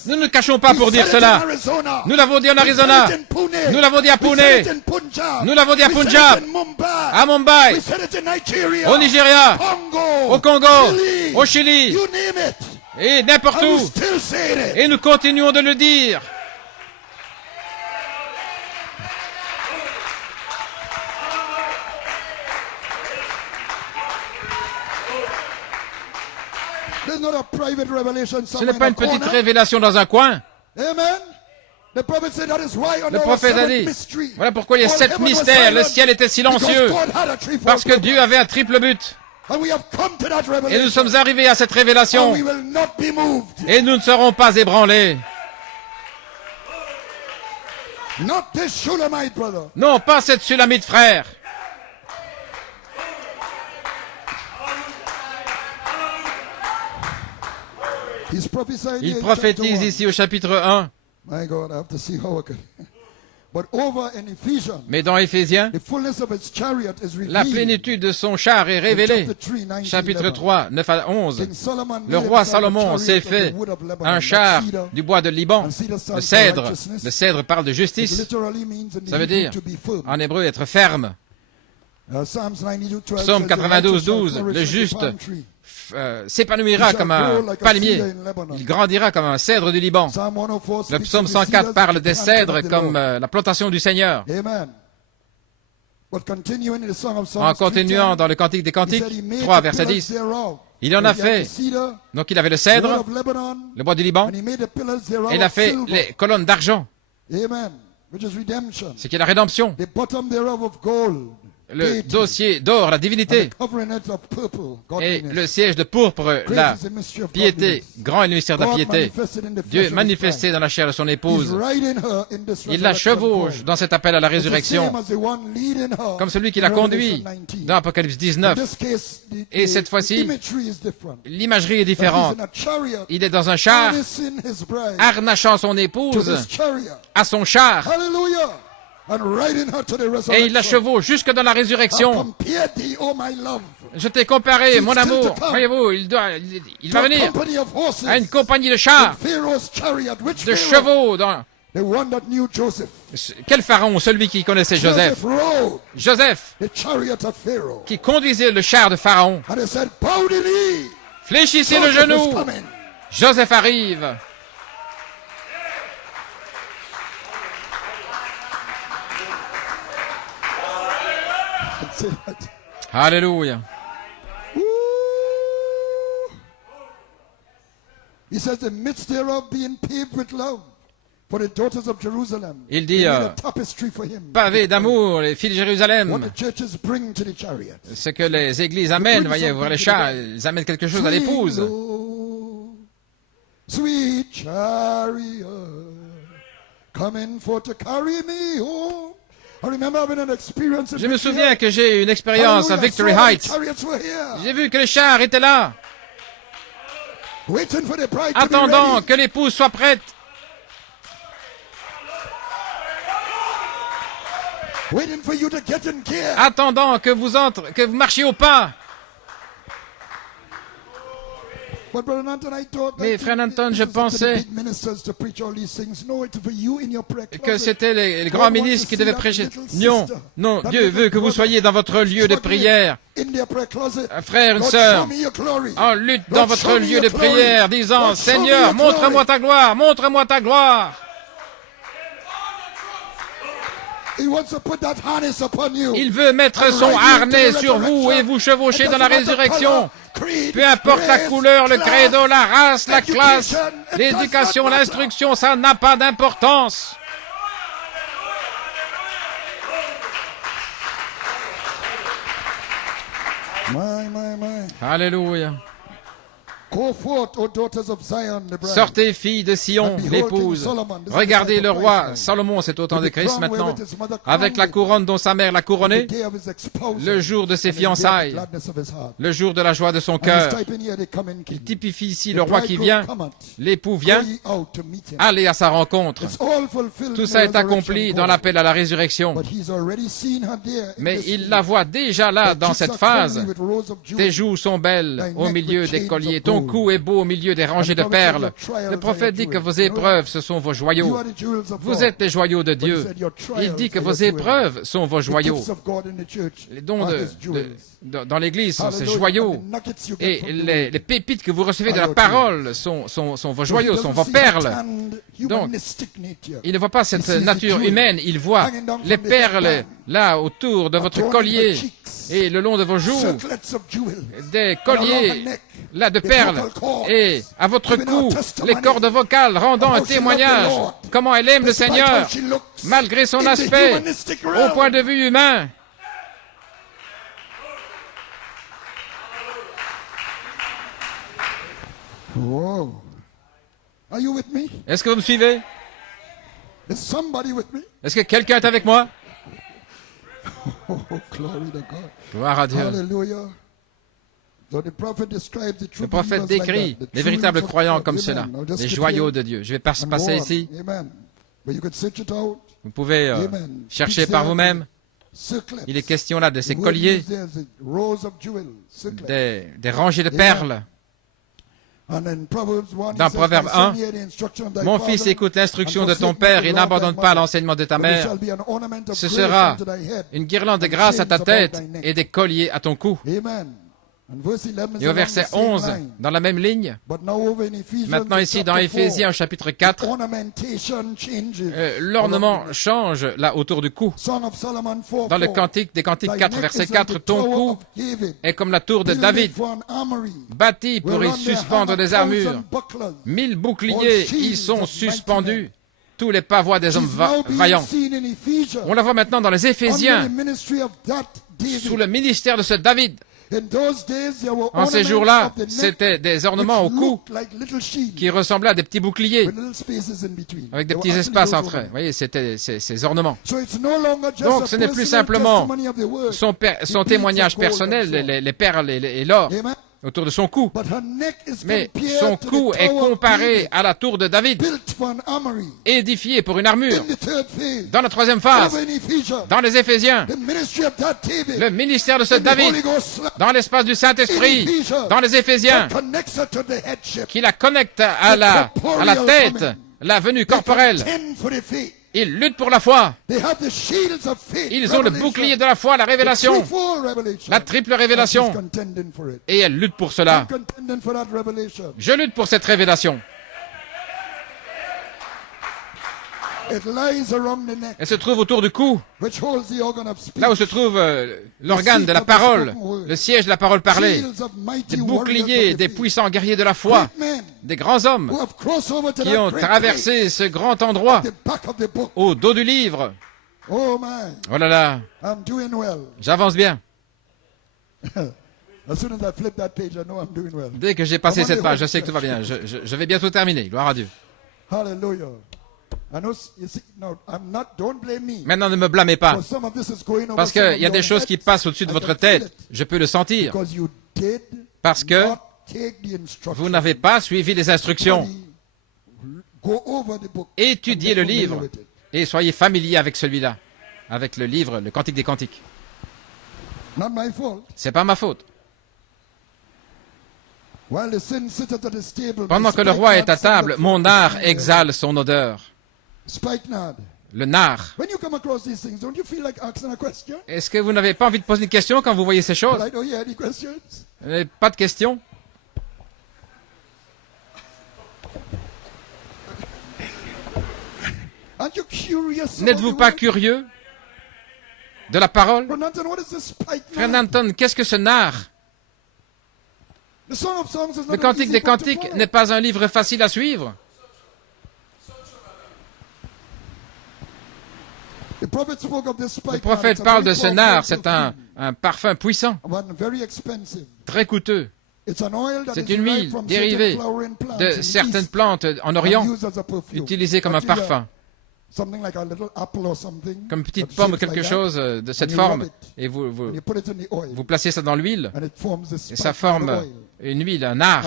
Nous ne cachons pas pour dire cela. Nous l'avons dit en Arizona. Nous l'avons dit à Pune. Nous l'avons dit à Punjab. À Mumbai. Au Nigeria. Au Congo. Au Chili. Et n'importe où. Et nous continuons de le dire. Ce n'est pas une petite révélation dans un coin. Le prophète a dit, voilà pourquoi il y a 7 mystères. Le ciel était silencieux, parce que Dieu avait un triple but. Et nous sommes arrivés à cette révélation, et nous ne serons pas ébranlés. Non, pas cette Sulamite, frère. Il prophétise ici au chapitre 1. Mais dans Éphésiens, la plénitude de son char est révélée. Chapitre 3, 9 à 11. Le roi Salomon s'est fait un char du bois de Liban, le cèdre. Le cèdre parle de justice. Ça veut dire, en hébreu, être ferme. Psaume 92, 12. Le juste s'épanouira comme un palmier. Il grandira comme un cèdre du Liban. Le psaume 104 parle des cèdres comme la plantation du Seigneur. En continuant dans le Cantique des Cantiques, 3, verset 10, il en a fait. Donc il avait le cèdre, le bois du Liban, et il a fait les colonnes d'argent, ce qui est la rédemption. Le dossier d'or, la divinité, et le siège de pourpre, la piété, grand est le mystère de la piété. Dieu manifesté dans la chair de son épouse, il la chevauche dans cet appel à la résurrection, comme celui qui l'a conduit dans Apocalypse 19. Et cette fois-ci, l'imagerie est différente. Il est dans un char, harnachant son épouse à son char. Et il la chevauche jusque dans la résurrection. Je t'ai comparé, mon amour. Voyez-vous, il va venir à une compagnie de chars, de chevaux. Quel pharaon? Celui qui connaissait Joseph. Joseph, qui conduisait le char de Pharaon. Fléchissez le genou. Joseph arrive. Alléluia. Il dit, pavé d'amour, les filles de Jérusalem. Ce que les églises amènent, voyez, voir les chats, ils amènent quelque chose à l'épouse. Sweet chariot, coming for to carry me home. Je me souviens que j'ai eu une expérience à Victory Heights. J'ai vu que les chars étaient là, attendant que l'épouse soit prête. Attendant que vous marchiez au pas. Mais frère Anton, je pensais que c'était les grands ministres qui devaient prêcher. Non, non, Dieu veut que vous soyez dans votre lieu de prière. Un frère, une sœur, en lutte dans votre lieu de prière, disant, Seigneur, montre-moi ta gloire, montre-moi ta gloire. Il veut mettre son harnais sur vous et vous chevaucher dans la résurrection. Peu importe la couleur, le credo, la race, la classe, l'éducation, l'instruction, ça n'a pas d'importance. Alléluia. Sortez, filles de Sion, l'épouse. Regardez le roi Salomon, c'est au temps de Christ maintenant, avec la couronne dont sa mère l'a couronné, le jour de ses fiançailles, le jour de la joie de son cœur. Il typifie ici le roi qui vient, l'époux vient, allez à sa rencontre. Tout ça est accompli dans l'appel à la résurrection. Mais il la voit déjà là, dans cette phase. Tes joues sont belles au milieu des colliers, ton cou est beau au milieu des rangées de perles. Le prophète dit que vos épreuves, ce sont vos joyaux. Vous êtes les joyaux de Dieu. Il dit que vos épreuves sont vos joyaux. Les dons dans l'Église sont ces joyaux. Et les pépites que vous recevez de la parole sont vos joyaux, sont vos perles. Donc, il ne voit pas cette nature humaine, il voit les perles là autour de votre collier et le long de vos joues, des colliers là de perles, et à votre cou, les cordes vocales rendant un témoignage comment elle aime le Seigneur, malgré son aspect, au point de vue humain. Wow. Are you with me? Est-ce que vous me suivez? Is somebody with me? Est-ce que quelqu'un est avec moi? Oh, glory to God. Gloire à Dieu. Hallelujah. Le prophète décrit les véritables croyants comme cela, les joyaux de Dieu. Je vais passer ici. Vous pouvez chercher par vous-même. Il est question là de ces colliers, des rangées de perles. Dans Proverbe 1, « Mon fils, écoute l'instruction de ton père et n'abandonne pas l'enseignement de ta mère. Ce sera une guirlande de grâce à ta tête et des colliers à ton cou. » Et au verset 11, dans la même ligne, maintenant ici dans Éphésiens chapitre 4, l'ornement change là autour du cou. Dans le cantique des Cantiques 4, verset 4, ton cou est comme la tour de David, bâti pour y suspendre des armures. 1000 boucliers y sont suspendus, tous les pavois des hommes vaillants. On la voit maintenant dans les Éphésiens, sous le ministère de ce David. En ces jours-là, c'était des ornements au cou qui ressemblaient à des petits boucliers avec des petits espaces entre eux. Vous voyez, c'était ces ornements. Donc, ce n'est plus simplement son témoignage personnel, les perles et l'or autour de son cou. Mais son cou est comparé à la tour de David, édifiée pour une armure. Dans la troisième phase, dans les Éphésiens, le ministère de ce David, dans l'espace du Saint-Esprit, dans les Éphésiens, qui la connecte à la tête, la venue corporelle. Ils luttent pour la foi. Ils ont le bouclier de la foi, la révélation, la triple révélation. Et elles luttent pour cela. Je lutte pour cette révélation. Elle se trouve autour du cou, là où se trouve l'organe de la parole, le siège de la parole parlée, des boucliers, des puissants guerriers de la foi, des grands hommes qui ont traversé ce grand endroit au dos du livre. Oh là là, j'avance bien. Dès que j'ai passé cette page, je sais que tout va bien. Je vais bientôt terminer. Gloire à Dieu. Maintenant, ne me blâmez pas, parce qu'il y a des choses qui passent au-dessus de votre tête. Je peux le sentir, parce que vous n'avez pas suivi les instructions. Étudiez le livre et soyez familier avec celui-là, avec le livre, le Cantique des Cantiques. C'est pas ma faute. Pendant que le roi est à table, mon nard exhale son odeur. Le nard. Est-ce que vous n'avez pas envie de poser une question quand vous voyez ces choses? Pas de questions? N'êtes-vous pas curieux de la parole? Frère Nanton, qu'est-ce que ce nard? Le Cantique des Cantiques n'est pas un livre facile à suivre. Le prophète parle de ce nard, c'est un parfum puissant, très coûteux. C'est une huile dérivée de certaines plantes en Orient, utilisée comme un parfum, comme une petite pomme ou quelque chose de cette forme. Et vous placez ça dans l'huile, et ça forme une huile, un nard.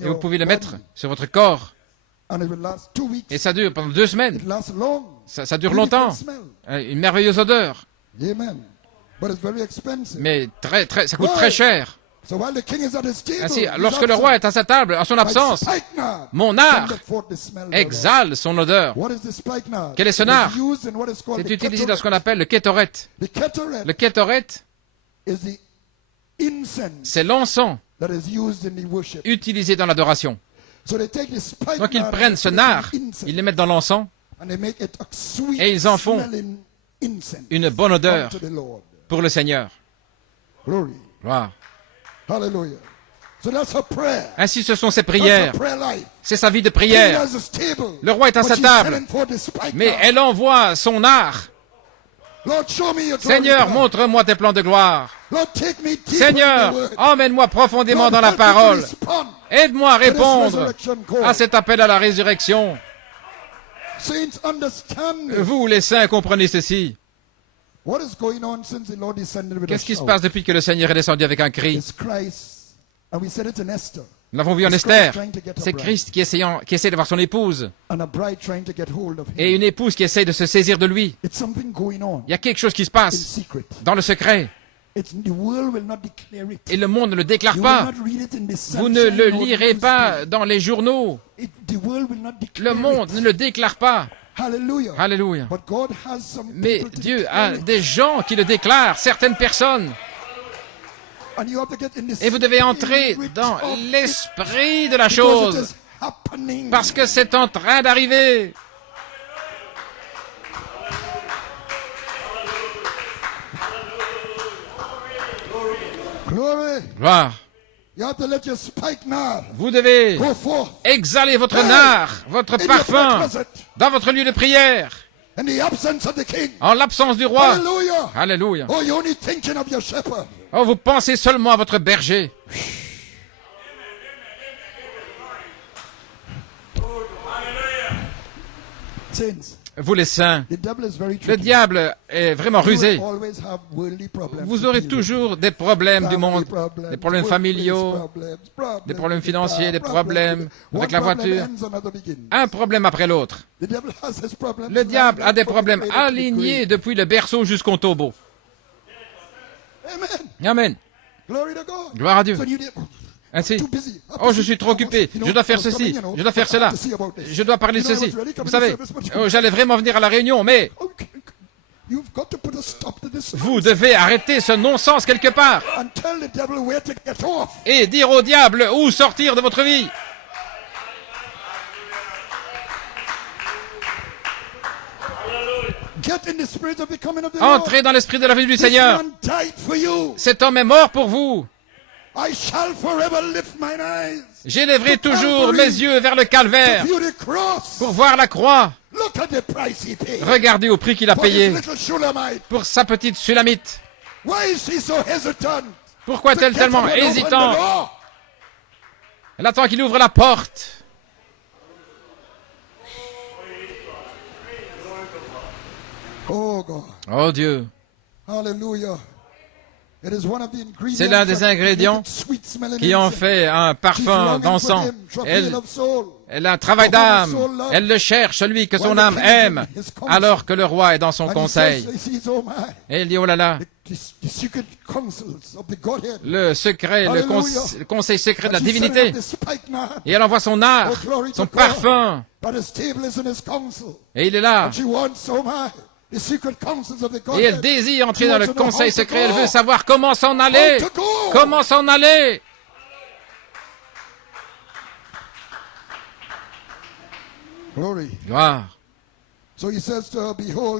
Et vous pouvez le mettre sur votre corps. Et ça dure pendant 2 semaines. Ça dure longtemps. Une merveilleuse odeur. Mais ça coûte très cher. Ainsi, lorsque le roi est à sa table, en son absence, mon nard exhale son odeur. Quel est ce nard? C'est utilisé dans ce qu'on appelle le kétoret. Le kétoret, c'est l'encens utilisé dans l'adoration. Donc ils prennent ce nard, ils le mettent dans l'encens, et ils en font une bonne odeur pour le Seigneur. Gloire. Ainsi, ce sont ses prières. C'est sa vie de prière. Le roi est à sa table, mais elle envoie son nard. Seigneur, montre-moi tes plans de gloire. Seigneur, emmène-moi profondément dans la parole. Aide-moi à répondre à cet appel à la résurrection. Vous, les saints, comprenez ceci. Qu'est-ce qui se passe depuis que le Seigneur est descendu avec un cri? Nous l'avons vu en Esther. C'est Christ qui essaie d'avoir son épouse. Et une épouse qui essaie de se saisir de lui. Il y a quelque chose qui se passe dans le secret. Et le monde ne le déclare pas. Vous ne le lirez pas dans les journaux. Le monde ne le déclare pas. Alléluia. Mais Dieu a des gens qui le déclarent, certaines personnes. Et vous devez entrer dans l'esprit de la chose, parce que c'est en train d'arriver. Gloire. Vous devez exhaler votre nard, votre parfum, dans votre lieu de prière, en l'absence du roi. Alléluia. Oh, vous pensez seulement à votre berger. Vous les saints, le diable est vraiment rusé. Vous aurez toujours des problèmes du monde, des problèmes familiaux, des problèmes financiers, des problèmes avec la voiture. Un problème après l'autre. Le diable a des problèmes alignés depuis le berceau jusqu'au tombeau. Amen. Gloire à Dieu. Ainsi, oh, je suis trop occupé, je dois faire ceci, je dois faire cela, je dois parler de ceci. Vous savez, oh, j'allais vraiment venir à la réunion, mais vous devez arrêter ce non-sens quelque part et dire au diable où sortir de votre vie. Entrez dans l'esprit de la venue du Seigneur. Cet homme est mort pour vous. J'élèverai toujours mes yeux vers le calvaire pour voir la croix. Regardez au prix qu'il a payé pour sa petite Sulamite. Pourquoi est-elle tellement hésitante? Elle attend qu'il ouvre la porte. Oh Dieu. C'est l'un des ingrédients qui en fait un parfum dansant. Elle a un travail d'âme. Elle le cherche, celui que son âme aime, alors que le roi est dans son conseil. Et il dit, oh là là, le secret, le conseil secret de la divinité. Et elle envoie son art, son parfum. Et il est là. Et elle désire entrer dans le conseil secret. Elle veut savoir comment s'en aller. Comment s'en aller. Gloire.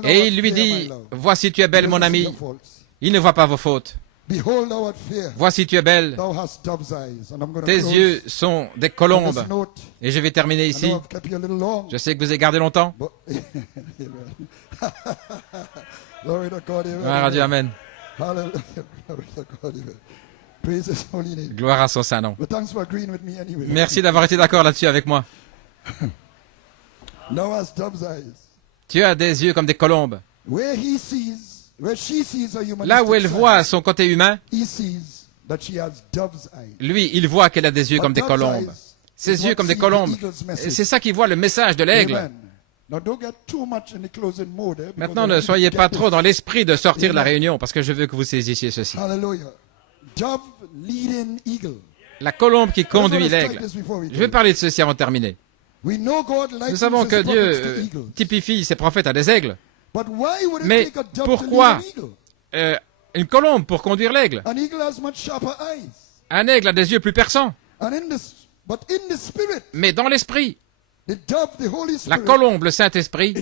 Et il lui dit, voici tu es belle mon amie. Il ne voit pas vos fautes. Voici tu es belle. Tes yeux sont des colombes. Et je vais terminer ici. Je sais que vous avez gardé longtemps. Gloire à Dieu, amen. Gloire à son saint nom. Merci d'avoir été d'accord là-dessus avec moi. Tu as des yeux comme des colombes. Là où elle voit son côté humain, lui, il voit qu'elle a des yeux comme des colombes. Ses yeux comme des colombes. C'est ça qu'il voit, le message de l'aigle. Maintenant, ne soyez pas trop dans l'esprit de sortir de la réunion, parce que je veux que vous saisissiez ceci. La colombe qui conduit l'aigle. Je vais parler de ceci avant de terminer. Nous savons que Dieu typifie ses prophètes à des aigles. Mais pourquoi une colombe pour conduire l'aigle? Un aigle a des yeux plus perçants. Mais dans l'esprit, la colombe, le Saint-Esprit,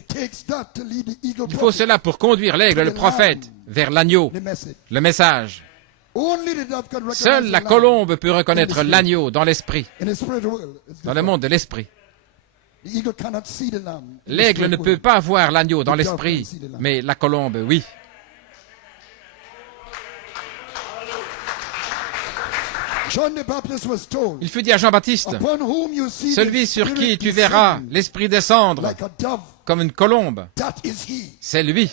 il faut cela pour conduire l'aigle, le prophète, vers l'agneau, le message. Seule la colombe peut reconnaître l'agneau dans l'esprit, dans le monde de l'esprit. L'aigle ne peut pas voir l'agneau dans l'esprit, mais la colombe, oui. Il fut dit à Jean-Baptiste, celui sur qui tu verras l'esprit descendre comme une colombe, c'est lui.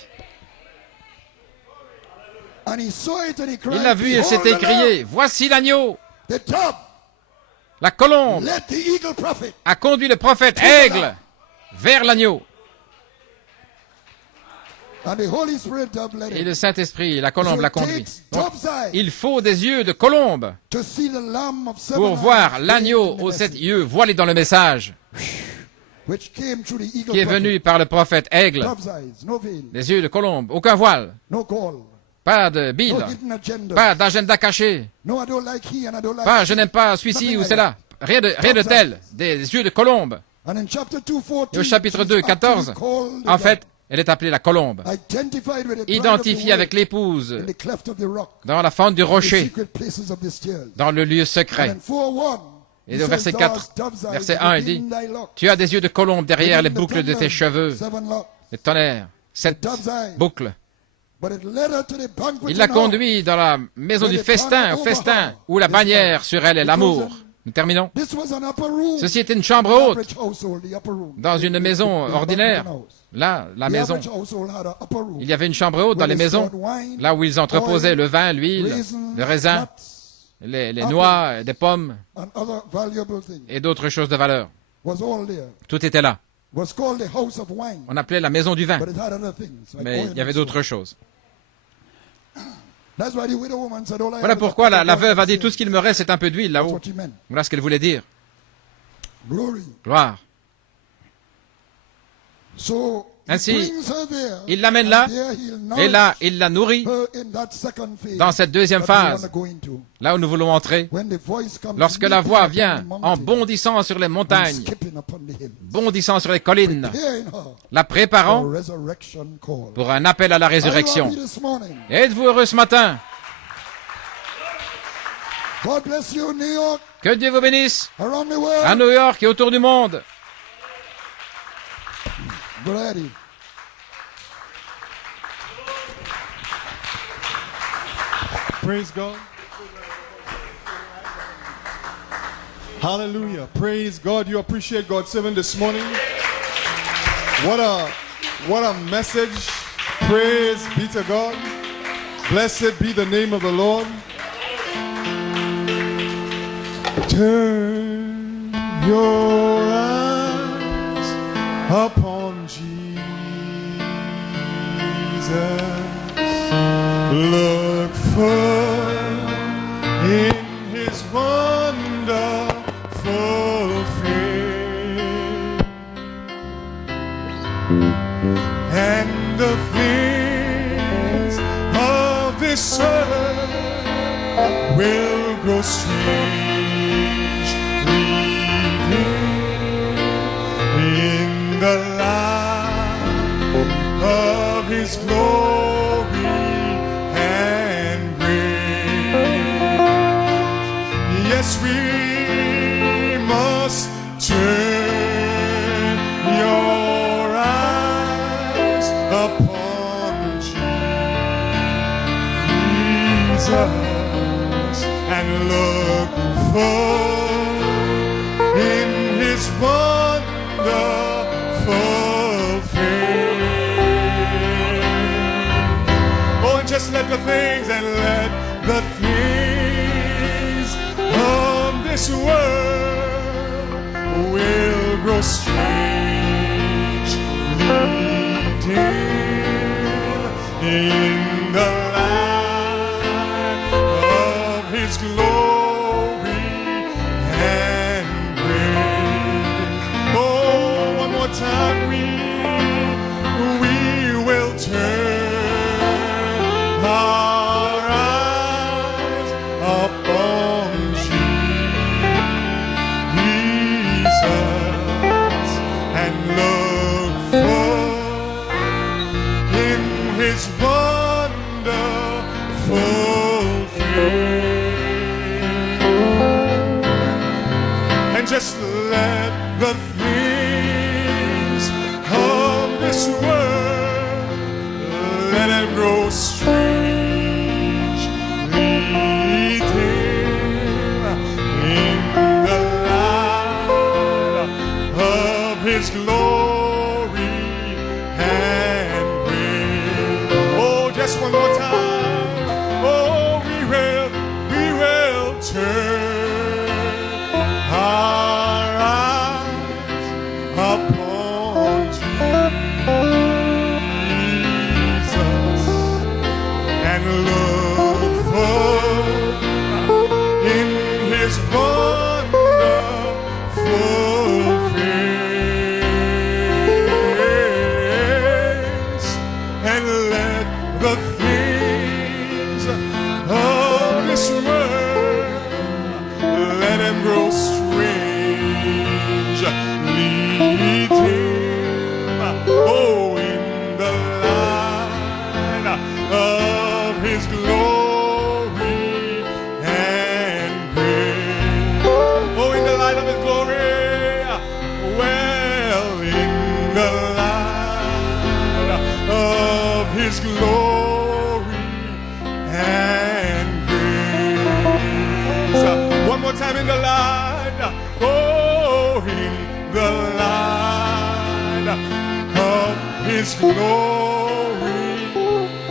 Il l'a vu et s'est écrié, voici l'agneau. La colombe a conduit le prophète aigle vers l'agneau. Et le Saint-Esprit, la colombe l'a conduit. Donc, il faut des yeux de colombe pour voir l'agneau aux 7 yeux voilé dans le message qui est venu par le prophète aigle. Des yeux de colombe, aucun voile, pas de bile, pas d'agenda caché, pas je n'aime pas celui-ci ou cela, rien de tel, des yeux de colombe. Et au chapitre 2, 14, en fait, elle est appelée la colombe, identifiée avec l'épouse dans la fente du rocher, dans le lieu secret. Et au verset 4, verset 1, il dit, tu as des yeux de colombe derrière les boucles de tes cheveux, les tonnerres, 7 boucles. Il l'a conduit dans la maison du festin, au festin, où la bannière sur elle est l'amour. Nous terminons. Ceci était une chambre haute, dans une maison ordinaire. Là, la maison. Il y avait une chambre haute dans les maisons, là où ils entreposaient le vin, l'huile, le raisin, les noix, des pommes et d'autres choses de valeur. Tout était là. On appelait la maison du vin, mais il y avait d'autres choses. Voilà pourquoi la veuve a dit, tout ce qu'il me reste, c'est un peu d'huile là-haut. Voilà ce qu'elle voulait dire. Gloire. Ainsi, il l'amène là, et là, il la nourrit dans cette deuxième phase, là où nous voulons entrer, lorsque la voix vient en bondissant sur les montagnes, bondissant sur les collines, la préparant pour un appel à la résurrection. Êtes-vous heureux ce matin? God bless you, New York. Que Dieu vous bénisse. Around the world. À New York et autour du monde. Ready. Praise God. Hallelujah. Praise God. You appreciate God's servant this morning. What a message. Praise be to God. Blessed be the name of the Lord. Turn your eyes upon Jesus. Look full in his wonderful face, and the things of this earth will grow strangely dim in the light of his glory and grace. Yes, we must turn your eyes upon Jesus and look full in his wonderful face. Oh, and just let the things and let the things of this world will grow strangely dim in the light of his glory and grace. Oh, one more time we will turn our eyes upon Jesus and look full in his wonderful face, and just let the things of this world let it grow strangely dim in the light of his glory and grace. Oh, just one more time. Oh, we will turn our eyes upon Jesus and look full in his wonderful face, and let the things of this world let him grow strangely dim. Oh, in the light of his glory and grace. Oh, in the light of his glory. Well, in the light of his glory and grace. One more time, in the light. Oh, in the light of his glory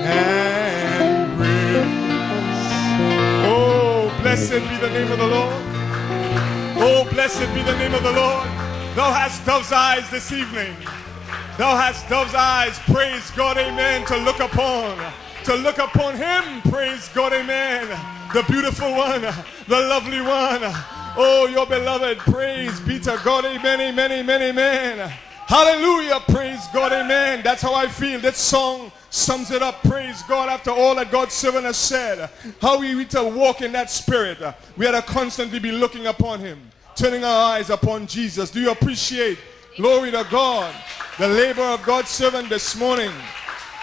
and grace. Oh, blessed be the name of the Lord. Oh, blessed be the name of the Lord. Thou hast dove's eyes this evening. Thou hast dove's eyes, praise God, amen, to look upon him, praise God, amen, the beautiful one, the lovely one, oh, your beloved, praise be to God, amen, amen, amen, amen. Hallelujah, praise God, amen. That's how I feel. That song sums it up, praise God, after all that God's servant has said. How we need to walk in that spirit. We had to constantly be looking upon him, turning our eyes upon Jesus. Do you appreciate, glory to God, the labor of God's servant this morning?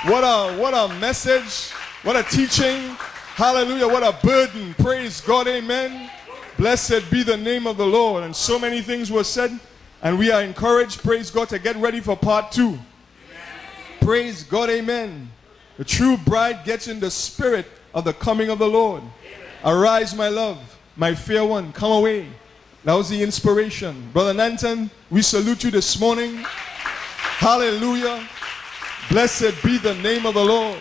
What a message, what a teaching. Hallelujah, what a burden. Praise God, amen. Blessed be the name of the Lord. And so many things were said, and we are encouraged, praise God, to get ready for part 2. Amen. Praise God, amen. The true bride gets in the spirit of the coming of the Lord. Amen. Arise, my love, my fair one, come away. That was the inspiration. Brother Nanton, we salute you this morning. Hallelujah. Blessed be the name of the Lord.